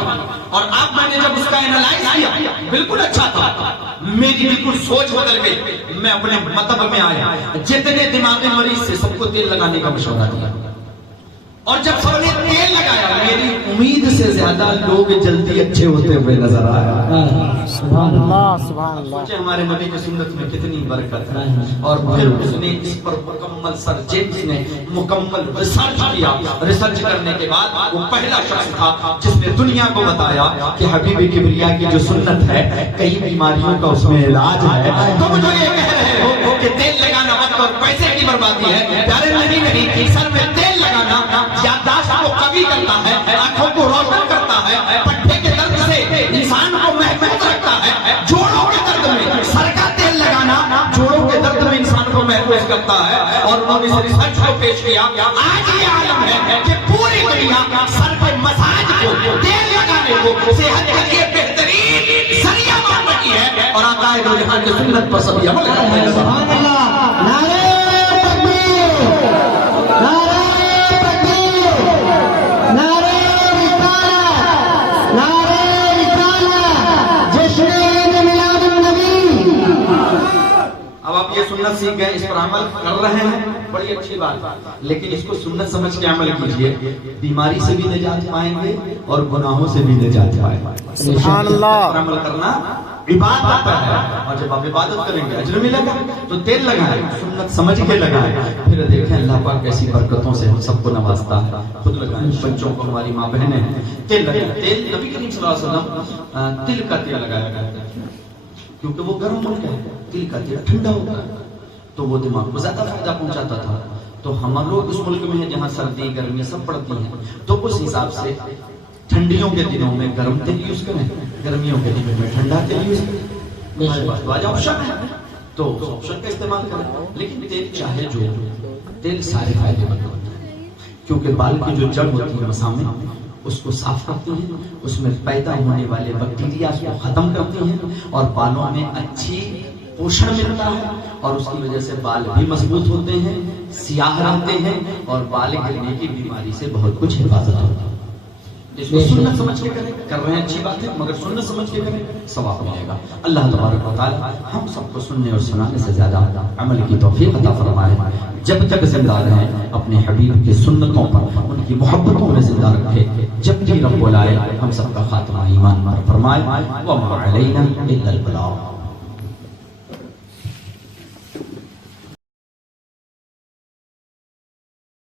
اور اب میں نے جب اس کا اینالائز کیا بالکل اچھا تھا، میری بالکل سوچ بدل گئی. میں اپنے مطلب میں آیا، جتنے دماغی مریض سے سب کو تیل لگانے کا مشورہ دیا. اور جب سب نے تیل لگایا میری امید سے زیادہ لوگ جلدی اچھے ہوتے ہوئے نظر آیا. سبحان اللہ سبحان اللہ. سوچے ہمارے نبی کی سنت میں کتنی برکت ہے. اور پھر اس نے اس پر مکمل سر جیمز نے مکمل ریسرچ کیا. ریسرچ کرنے کے بعد وہ پہلا شخص تھا جس نے دنیا کو بتایا کہ حبیب کبریا کی جو سنت ہے کئی بیماریوں کا اس میں علاج ہے. تم جو یہ کہہ رہے ہو کہ تیل لگانا وقت اور پیسے کی بربادی ہے، پیارے نہیں، سر میں تیل لگانا یادداشت کو قوی کرتا ہے، آنکھوں کو روشن کرتا ہے، پٹھے کے درد سے انسان کو محفوظ رکھتا ہے. جوڑوں کے درد میں سر کا تیل لگانا جوڑوں کے درد میں انسان کو محفوظ کرتا ہے. اور انہوں نے اس ریسرچ کو پیش کیا. آج یہ عالم ہے کہ پوری دنیا سر کے مساج کو، تیل لگانے کو صحت کے لیے بہترین ذریعہ مان رہی ہے. اور آقا دو جہاں کی سنت پر سبھی عمل کرتے ہیں. سبحان اللہ. نعرہ تکبیر، نعرہ تکبیر، نعرہ رسالت، نعرہ رسالت، جشن عید میلاد النبی. اب آپ یہ سنت سیکھ گئے، اس پر عمل کر رہے ہیں، بڑی اچھی بات. لیکن اس کو سنت سمجھ کے عمل کیجئے، بیماری سے بھی نجات پائیں گے اور گناہوں سے بھی نجات پائیں گے. سبحان اللہ. عمل کرنا عبادت ہے، اور جب آپ عبادت کریں گے اجر ملے گا. تو تیل لگائیں، سنت سمجھ کے لگائیں، پھر دیکھیں اللہ پاک کیسی برکتوں سے ہم سب کو نوازتا ہے. خود لگائیں، بچوں کو، ہماری ماں بہنیں ہیں. تیل لگائیں. تیل نبی کریم صلی اللہ علیہ وسلم تل کا تیل لگایا کرتے ہیں کیونکہ وہ گرم ملک ہے. تل کا تیل ٹھنڈا ہوتا ہے تو وہ دماغ کو زیادہ فائدہ پہنچاتا تھا. تو ہم لوگ اس ملک میں ہیں جہاں سردی گرمی سب پڑتی ہیں، تو اس حساب سے ٹھنڈیوں کے دنوں میں گرم تیل یوز کریں، گرمیوں کے دنوں میں ٹھنڈا تیل یوز کریں. ہمارے پاس تو آج آپشن ہے تو اس آپشن کا استعمال کریں. لیکن تیل چاہے جو تیل سارے فائدے مند ہوتے ہیں، کیونکہ بال کی جو جڑ ہوتی ہے مسامع اس کو صاف کرتی ہیں، اس میں پیدا ہونے والے بیکٹیریا کو ختم کرتی ہیں اور بالوں میں اچھی پوشن ملتا ہے اور اس کی وجہ سے بال بھی مضبوط ہوتے ہیں، سیاہ رہتے ہیں اور بال گرنے کی بیماری سے بہت کچھ حفاظت ہوتی ہے۔ اس کو سنت سمجھ کے کریں، کر رہے ہیں اچھی بات ہے، مگر سنت سمجھ کے کریں، ثواب ملے گا۔ اللہ تبارک و تعالی ہم سب کو سننے اور سنانے سے زیادہ عمل کی توفیق عطا فرمائے۔ جب تک زندہ رہیں اپنے حبیب کی سنتوں پر، ان کی محبتوں میں زندہ رکھے، جب بھی رب بلائے ہم سب کا خاتمہ ایمان پر فرمائے۔ وما علینا الا البلاغ۔